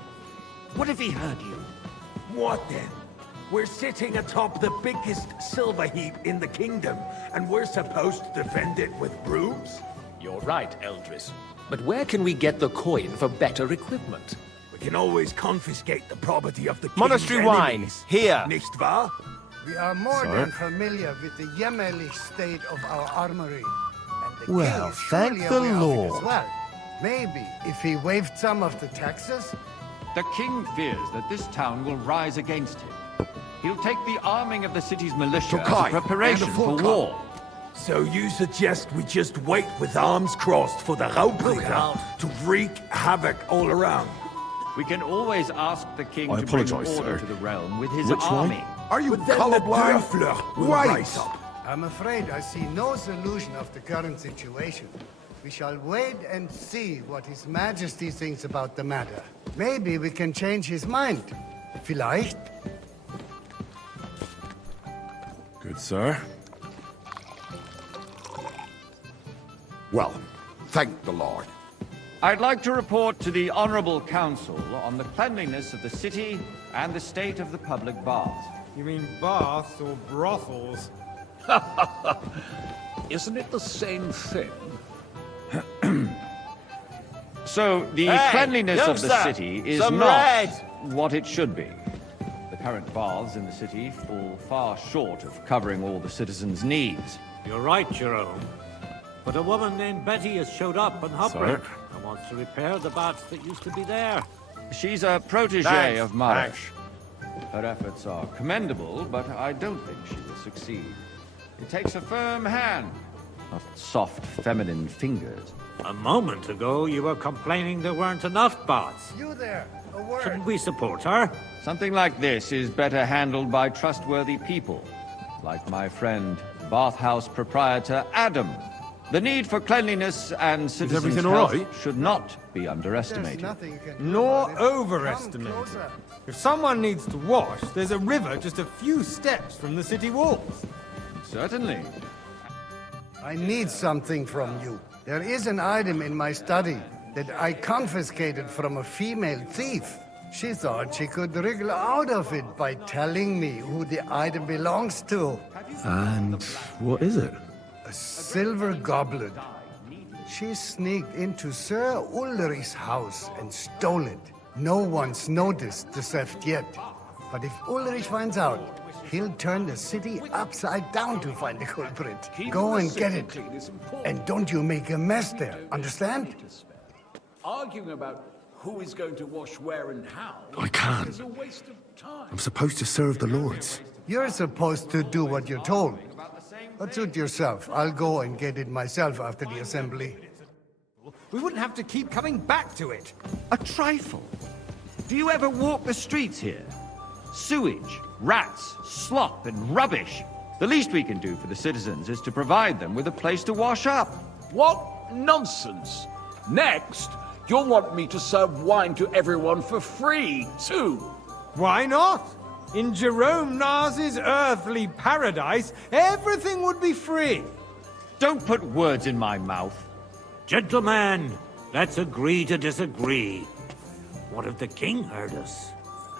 What if he heard you? What then? We're sitting atop the biggest silver heap in the kingdom, and we're supposed to defend it with brooms? You're right, Eldris. But where can we get the coin for better equipment? We can always confiscate the property of the king's Monastery wine, enemies. here. Nicht wahr? We are more Sir? than familiar with the jämmerlich state of our armory. And the Well, king is thank surely the aware of it Lord. as well. Maybe if he waived some of the taxes. The king fears that this town will rise against him. He'll take the arming of the city's militia as Tokai, a preparation and a full for cup. war. So you suggest we just wait with arms crossed for the Raubritter to wreak havoc all around? We can always ask the king I to bring apologize, order sir. to the realm with his Which wine? army. Are you colorblind? Will rise up. I'm afraid I see no solution of the current situation. We shall wait and see what His Majesty thinks about the matter. Maybe we can change his mind. Vielleicht? Good, sir. Well, thank the Lord. I'd like to report to the Honorable Council on the cleanliness of the city and the state of the public baths. You mean baths or brothels? Isn't it the same thing? So, the Hey, cleanliness of the youngster, city is some not red. what it should be. The current baths in the city fall far short of covering all the citizens' needs. You're right, Jerome. But a woman named Betty has showed up in Hubrick and wants to repair the baths that used to be there. She's a protege Thanks, of Marish. Her efforts are commendable, but I don't think she will succeed. It takes a firm hand, not soft, feminine fingers. A moment ago, you were complaining there weren't enough baths. You there, a word. Shouldn't we support her? Something like this is better handled by trustworthy people, like my friend, bathhouse proprietor Adam. The need for cleanliness and citizens' everything all health right? should not be underestimated. Nor overestimated. If someone needs to wash, there's a river just a few steps from the city walls. Certainly. I need something from you. There is an item in my study that I confiscated from a female thief. She thought she could wriggle out of it by telling me who the item belongs to. And what is it? A silver goblet. She sneaked into Sir Ulrich's house and stole it. No one's noticed the theft yet. But if Ulrich finds out, he'll turn the city upside down to find the culprit. Go and get it. And don't you make a mess there, understand? Arguing about who is going to wash where and how I can't. is a waste of time. I'm supposed to serve the lords. You're supposed to do what you're told. But suit yourself. I'll go and get it myself after the assembly. We wouldn't have to keep coming back to it. A trifle. Do you ever walk the streets here? Sewage, rats, slop, and rubbish. The least we can do for the citizens is to provide them with a place to wash up. What nonsense! Next, you'll want me to serve wine to everyone for free, too. Why not? In Jerome Nars's earthly paradise, everything would be free. Don't put words in my mouth. Gentlemen, let's agree to disagree. What if the king heard us?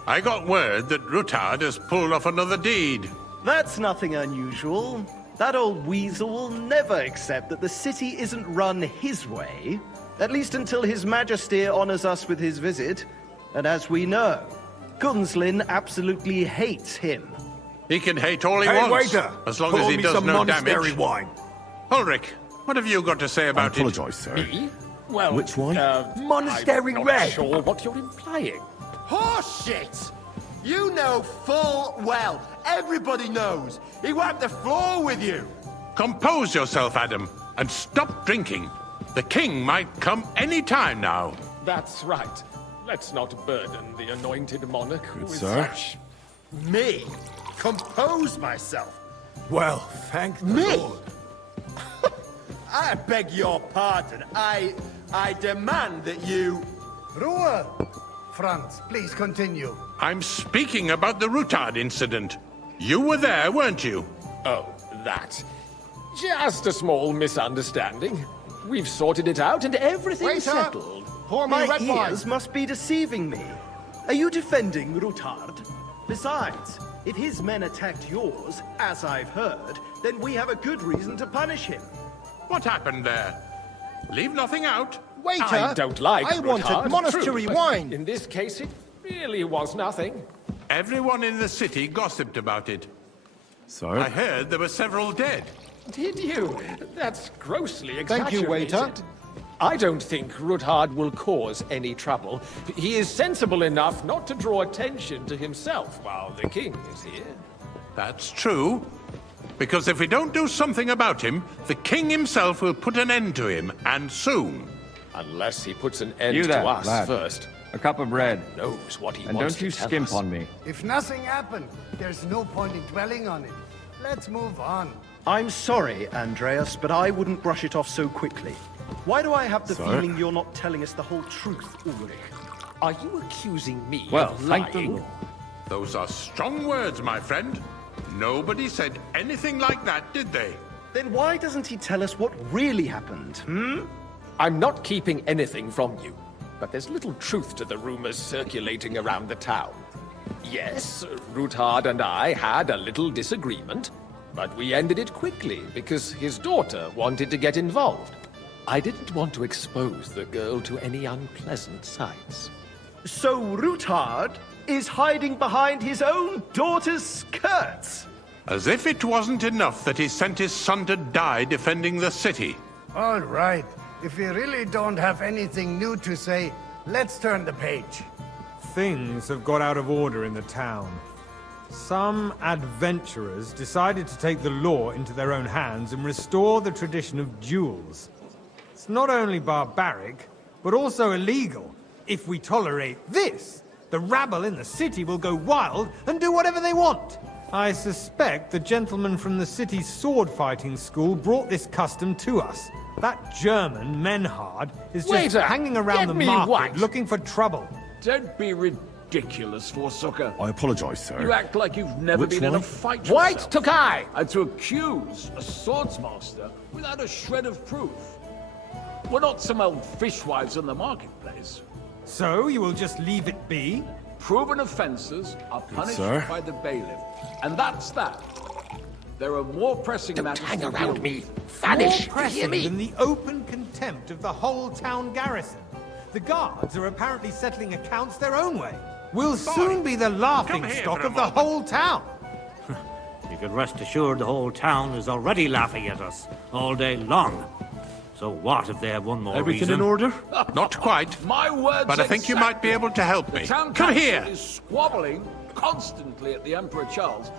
I got word that Rutard has pulled off another deed. That's nothing unusual. That old weasel will never accept that the city isn't run his way, at least until His Majesty honors us with his visit. And as we know, Gunslin absolutely hates him. He can hate all he Hey, wants, waiter! as long Pour as he me does some no monastery damage. wine. Ulrich, what have you got to say about I apologise, sir. Me? Well, Which wine? Monastery I'm not red. sure what you're implying. Horseshit! You know full well, everybody knows, he wiped the floor with you. Compose yourself, Adam, and stop drinking. The king might come any time now. That's right. Let's not burden the anointed monarch who is sir. such... Me? Compose myself? Well, thank the Me? Lord. I beg your pardon. I demand that you... Ruhe! Franz, please continue. I'm speaking about the Rutard incident. You were there, weren't you? Oh, that. Just a small misunderstanding. We've sorted it out and everything's settled. Pour me My red wine. ears must be deceiving me. Are you defending Rutard? Besides, if his men attacked yours, as I've heard, then we have a good reason to punish him. What happened there? Leave nothing out. Waiter! I don't like I wanted Rutard, monastery true, but wine. In this case, it really was nothing. Everyone in the city gossiped about it. So? I heard there were several dead. Did you? That's grossly Thank exaggerated. you, waiter. I don't think Rutard will cause any trouble. He is sensible enough not to draw attention to himself while the king is here. That's true. Because if we don't do something about him, the king himself will put an end to him, and soon. Unless he puts an end You to there, us lad. first. A cup of red. Knows what he And wants don't you to tell skimp us. on me. If nothing happened, there's no point in dwelling on it. Let's move on. I'm sorry, Andreas, but I wouldn't brush it off so quickly. Why do I have the Sorry? feeling you're not telling us the whole truth, Ulrich? Are you accusing me Well, of thank the lying? Lord. Those are strong words, my friend. Nobody said anything like that, did they? Then why doesn't he tell us what really happened, I'm not keeping anything from you, but there's little truth to the rumors circulating around the town. Yes, Ruthard and I had a little disagreement, but we ended it quickly because his daughter wanted to get involved. I didn't want to expose the girl to any unpleasant sights. So Ruthard is hiding behind his own daughter's skirts? As if it wasn't enough that he sent his son to die defending the city. All right. If we really don't have anything new to say, let's turn the page. Things have got out of order in the town. Some adventurers decided to take the law into their own hands and restore the tradition of duels. It's not only barbaric, but also illegal. If we tolerate this, the rabble in the city will go wild and do whatever they want. I suspect the gentleman from the city's sword-fighting school brought this custom to us. That German, Menhard, is just hanging around the market looking for trouble. Don't be ridiculous, Forsucker. I apologize, sir. You act like you've never been in a fight yourself. White Tokai! And to accuse a swordsmaster without a shred of proof. We're not some old fishwives in the marketplace. So, you will just leave it be? Proven offences are punished by the bailiff. And that's that. There are more pressing matters hang to around deal me. with. More Vanish! pressing than the open contempt of the whole town garrison. The guards are apparently settling accounts their own way. We'll soon be the laughingstock of the whole town. You can rest assured the whole town is already laughing at us all day long. So what if they have one more Everything reason? in order? Not quite. My words But I think you might be able to help me. The town Come council here! is squabbling constantly at the Emperor Charles.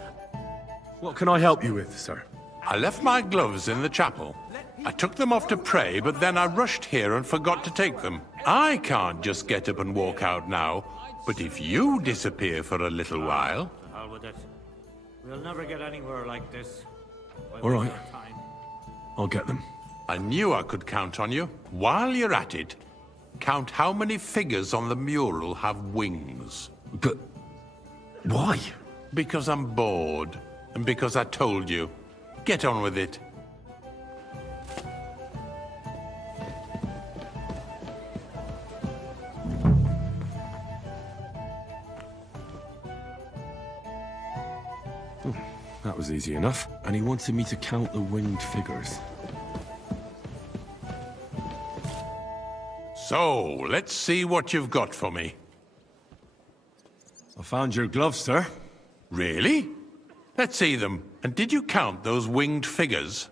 What can I help you with, sir? I left my gloves in the chapel. I took them off to pray, but then I rushed here and forgot to take them. I can't just get up and walk out now, but if you disappear for a little while... To hell with it. We'll never get anywhere like this. All right. I'll get them. I knew I could count on you. While you're at it, count how many figures on the mural have wings. But... why? Because I'm bored, and because I told you. Get on with it. That was easy enough. And he wanted me to count the winged figures. So, let's see what you've got for me. I found your gloves, sir. Really? Let's see them. And did you count those winged figures?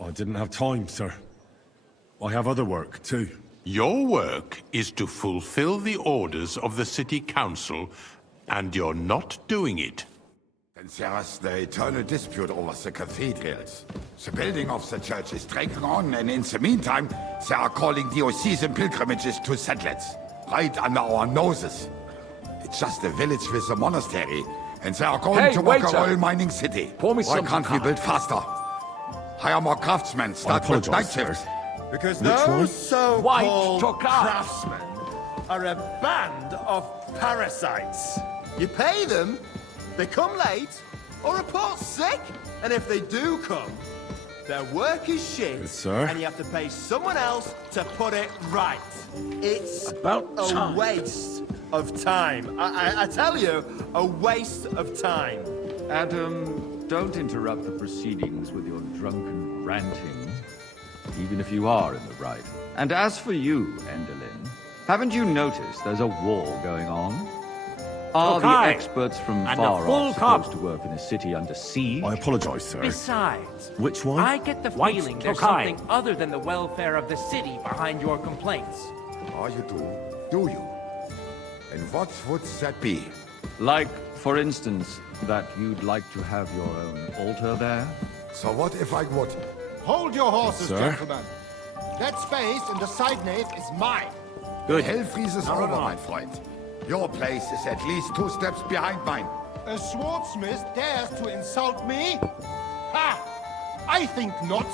I didn't have time, sir. I have other work, too. Your work is to fulfill the orders of the city council, and you're not doing it. Then there's the eternal dispute over the cathedrals. The building of the church is dragging on, and in the meantime, they are calling diocesan pilgrimages to settlers, right under our noses. It's just a village with a monastery, and they are going to work a oil mining city. Pour me Why some can't we build faster? Hire more craftsmen, start with night shifts. Because Which one? those so-called White craftsmen are a band of parasites. You pay them, they come late, or report sick, and if they do come, their work is shit, Good, sir. and you have to pay someone else to put it right. It's About a time. waste of time. I tell you, a waste of time. Adam, don't interrupt the proceedings with your drunken ranting, even if you are in the right. And as for you, Endelin, haven't you noticed there's a war going on? Are the Okay. experts from And a far full off cup. supposed to work in a city under siege? I apologize, sir. Besides, Which one? I get the White feeling there's Tokai. something other than the welfare of the city behind your complaints. Oh, you do you? And what would that be? Like, for instance, that you'd like to have your own altar there? So what if I would? Hold your horses, Sir? gentlemen. That space in the side nave is mine. Good. Hell freezes over, my friend. Your place is at least 2 steps behind mine. A swordsmith dares to insult me? Ha! I think not.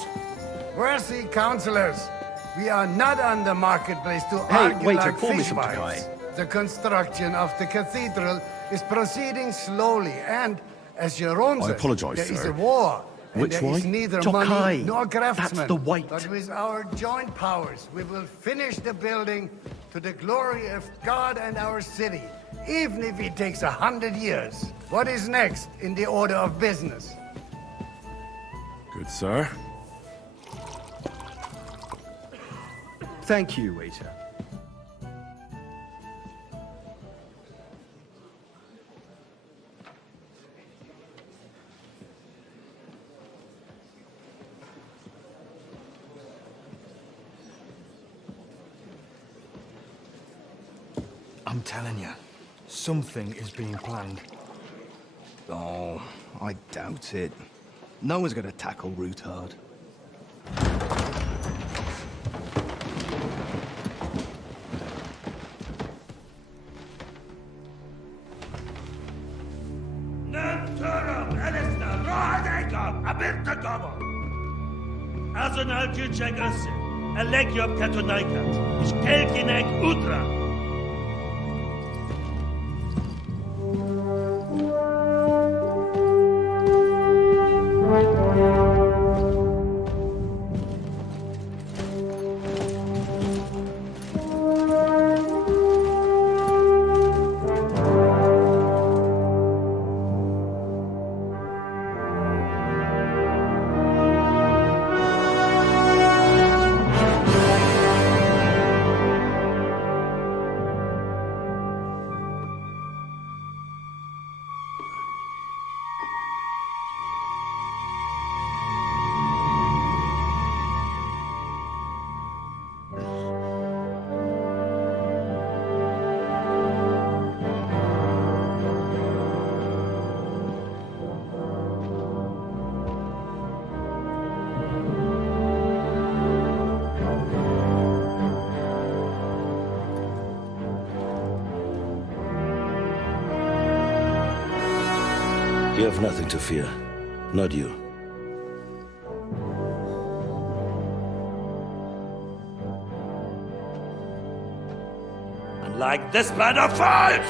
Worthy councillors, we are not on the marketplace to argue waiter, like pour me some fishwives. The construction of the cathedral is proceeding slowly, and as Jerome I said, apologize, there is sir. a war. And Which there is way? neither Tokai. money nor craftsmen. That's the white. But with our joint powers, we will finish the building to the glory of God and our city, even if it takes 100 years. What is next in the order of business? Good, sir. Thank you, waiter. I'm telling you, something is being planned. Oh, I doubt it. No one's gonna tackle Rootard. Azonal Gyurcsák össze! A legjobb katonákat, és kelkének útra! You have nothing to fear. Not you. And like this banner falls!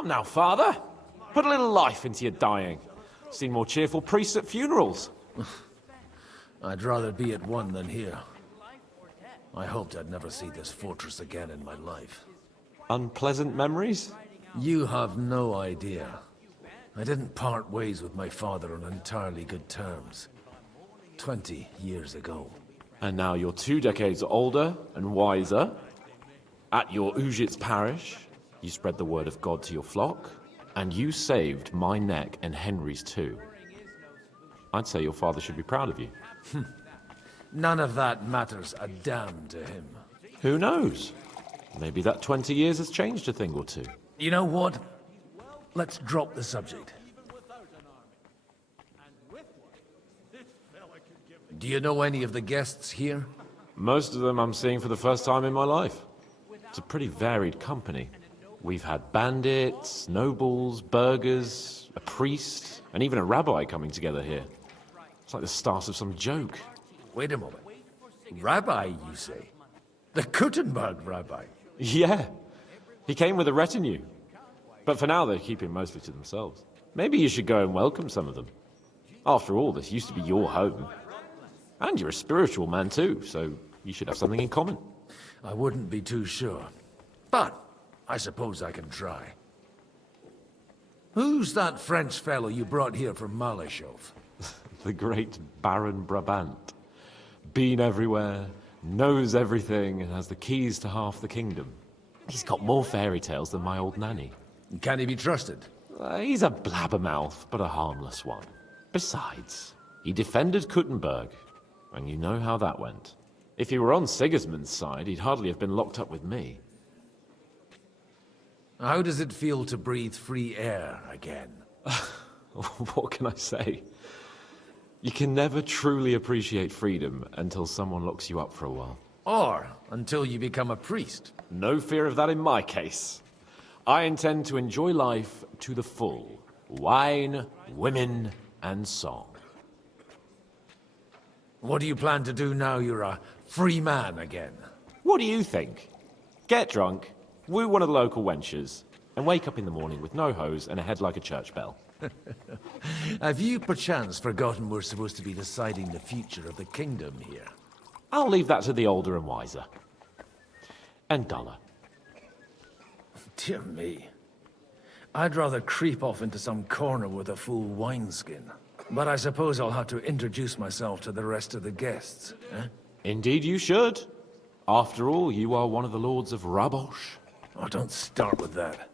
Come now, Father. Put a little life into your dying. Seen more cheerful priests at funerals. I'd rather be at one than here. I hoped I'd never see this fortress again in my life. Unpleasant memories? You have no idea. I didn't part ways with my father on entirely good terms. 20 years ago. And now you're 2 decades older and wiser. At your Ujit's parish, you spread the word of God to your flock, and you saved my neck and Henry's too. I'd say your father should be proud of you. None of that matters a damn to him. Who knows? Maybe that 20 years has changed a thing or two. You know what? Let's drop the subject. Do you know any of the guests here? Most of them I'm seeing for the first time in my life. It's a pretty varied company. We've had bandits, nobles, burghers, a priest, and even a rabbi coming together here. It's like the start of some joke. Wait a moment. Rabbi, you say? The Kuttenberg rabbi? Yeah. He came with a retinue. But for now, they're keeping mostly to themselves. Maybe you should go and welcome some of them. After all, this used to be your home. And you're a spiritual man too, so you should have something in common. I wouldn't be too sure. But I suppose I can try. Who's that French fellow you brought here from Malashov? The great Baron Brabant. Been everywhere, knows everything, and has the keys to half the kingdom. He's got more fairy tales than my old nanny. Can he be trusted? He's a blabbermouth, but a harmless one. Besides, he defended Kuttenberg. And you know how that went. If he were on Sigismund's side, he'd hardly have been locked up with me. How does it feel to breathe free air again? What can I say? You can never truly appreciate freedom until someone locks you up for a while. Or until you become a priest. No fear of that in my case. I intend to enjoy life to the full. Wine, women, and song. What do you plan to do now you're a free man again? What do you think? Get drunk, woo one of the local wenches, and wake up in the morning with no hose and a head like a church bell. Have you perchance forgotten we're supposed to be deciding the future of the kingdom here? I'll leave that to the older and wiser. And duller. Dear me. I'd rather creep off into some corner with a full wineskin. But I suppose I'll have to introduce myself to the rest of the guests, eh? Indeed you should. After all, you are one of the lords of Rabosh. Oh, don't start with that.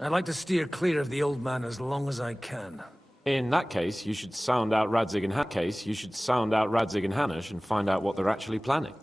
I'd like to steer clear of the old man as long as I can. In that case, you should sound out Radzig and Hanash and find out what they're actually planning.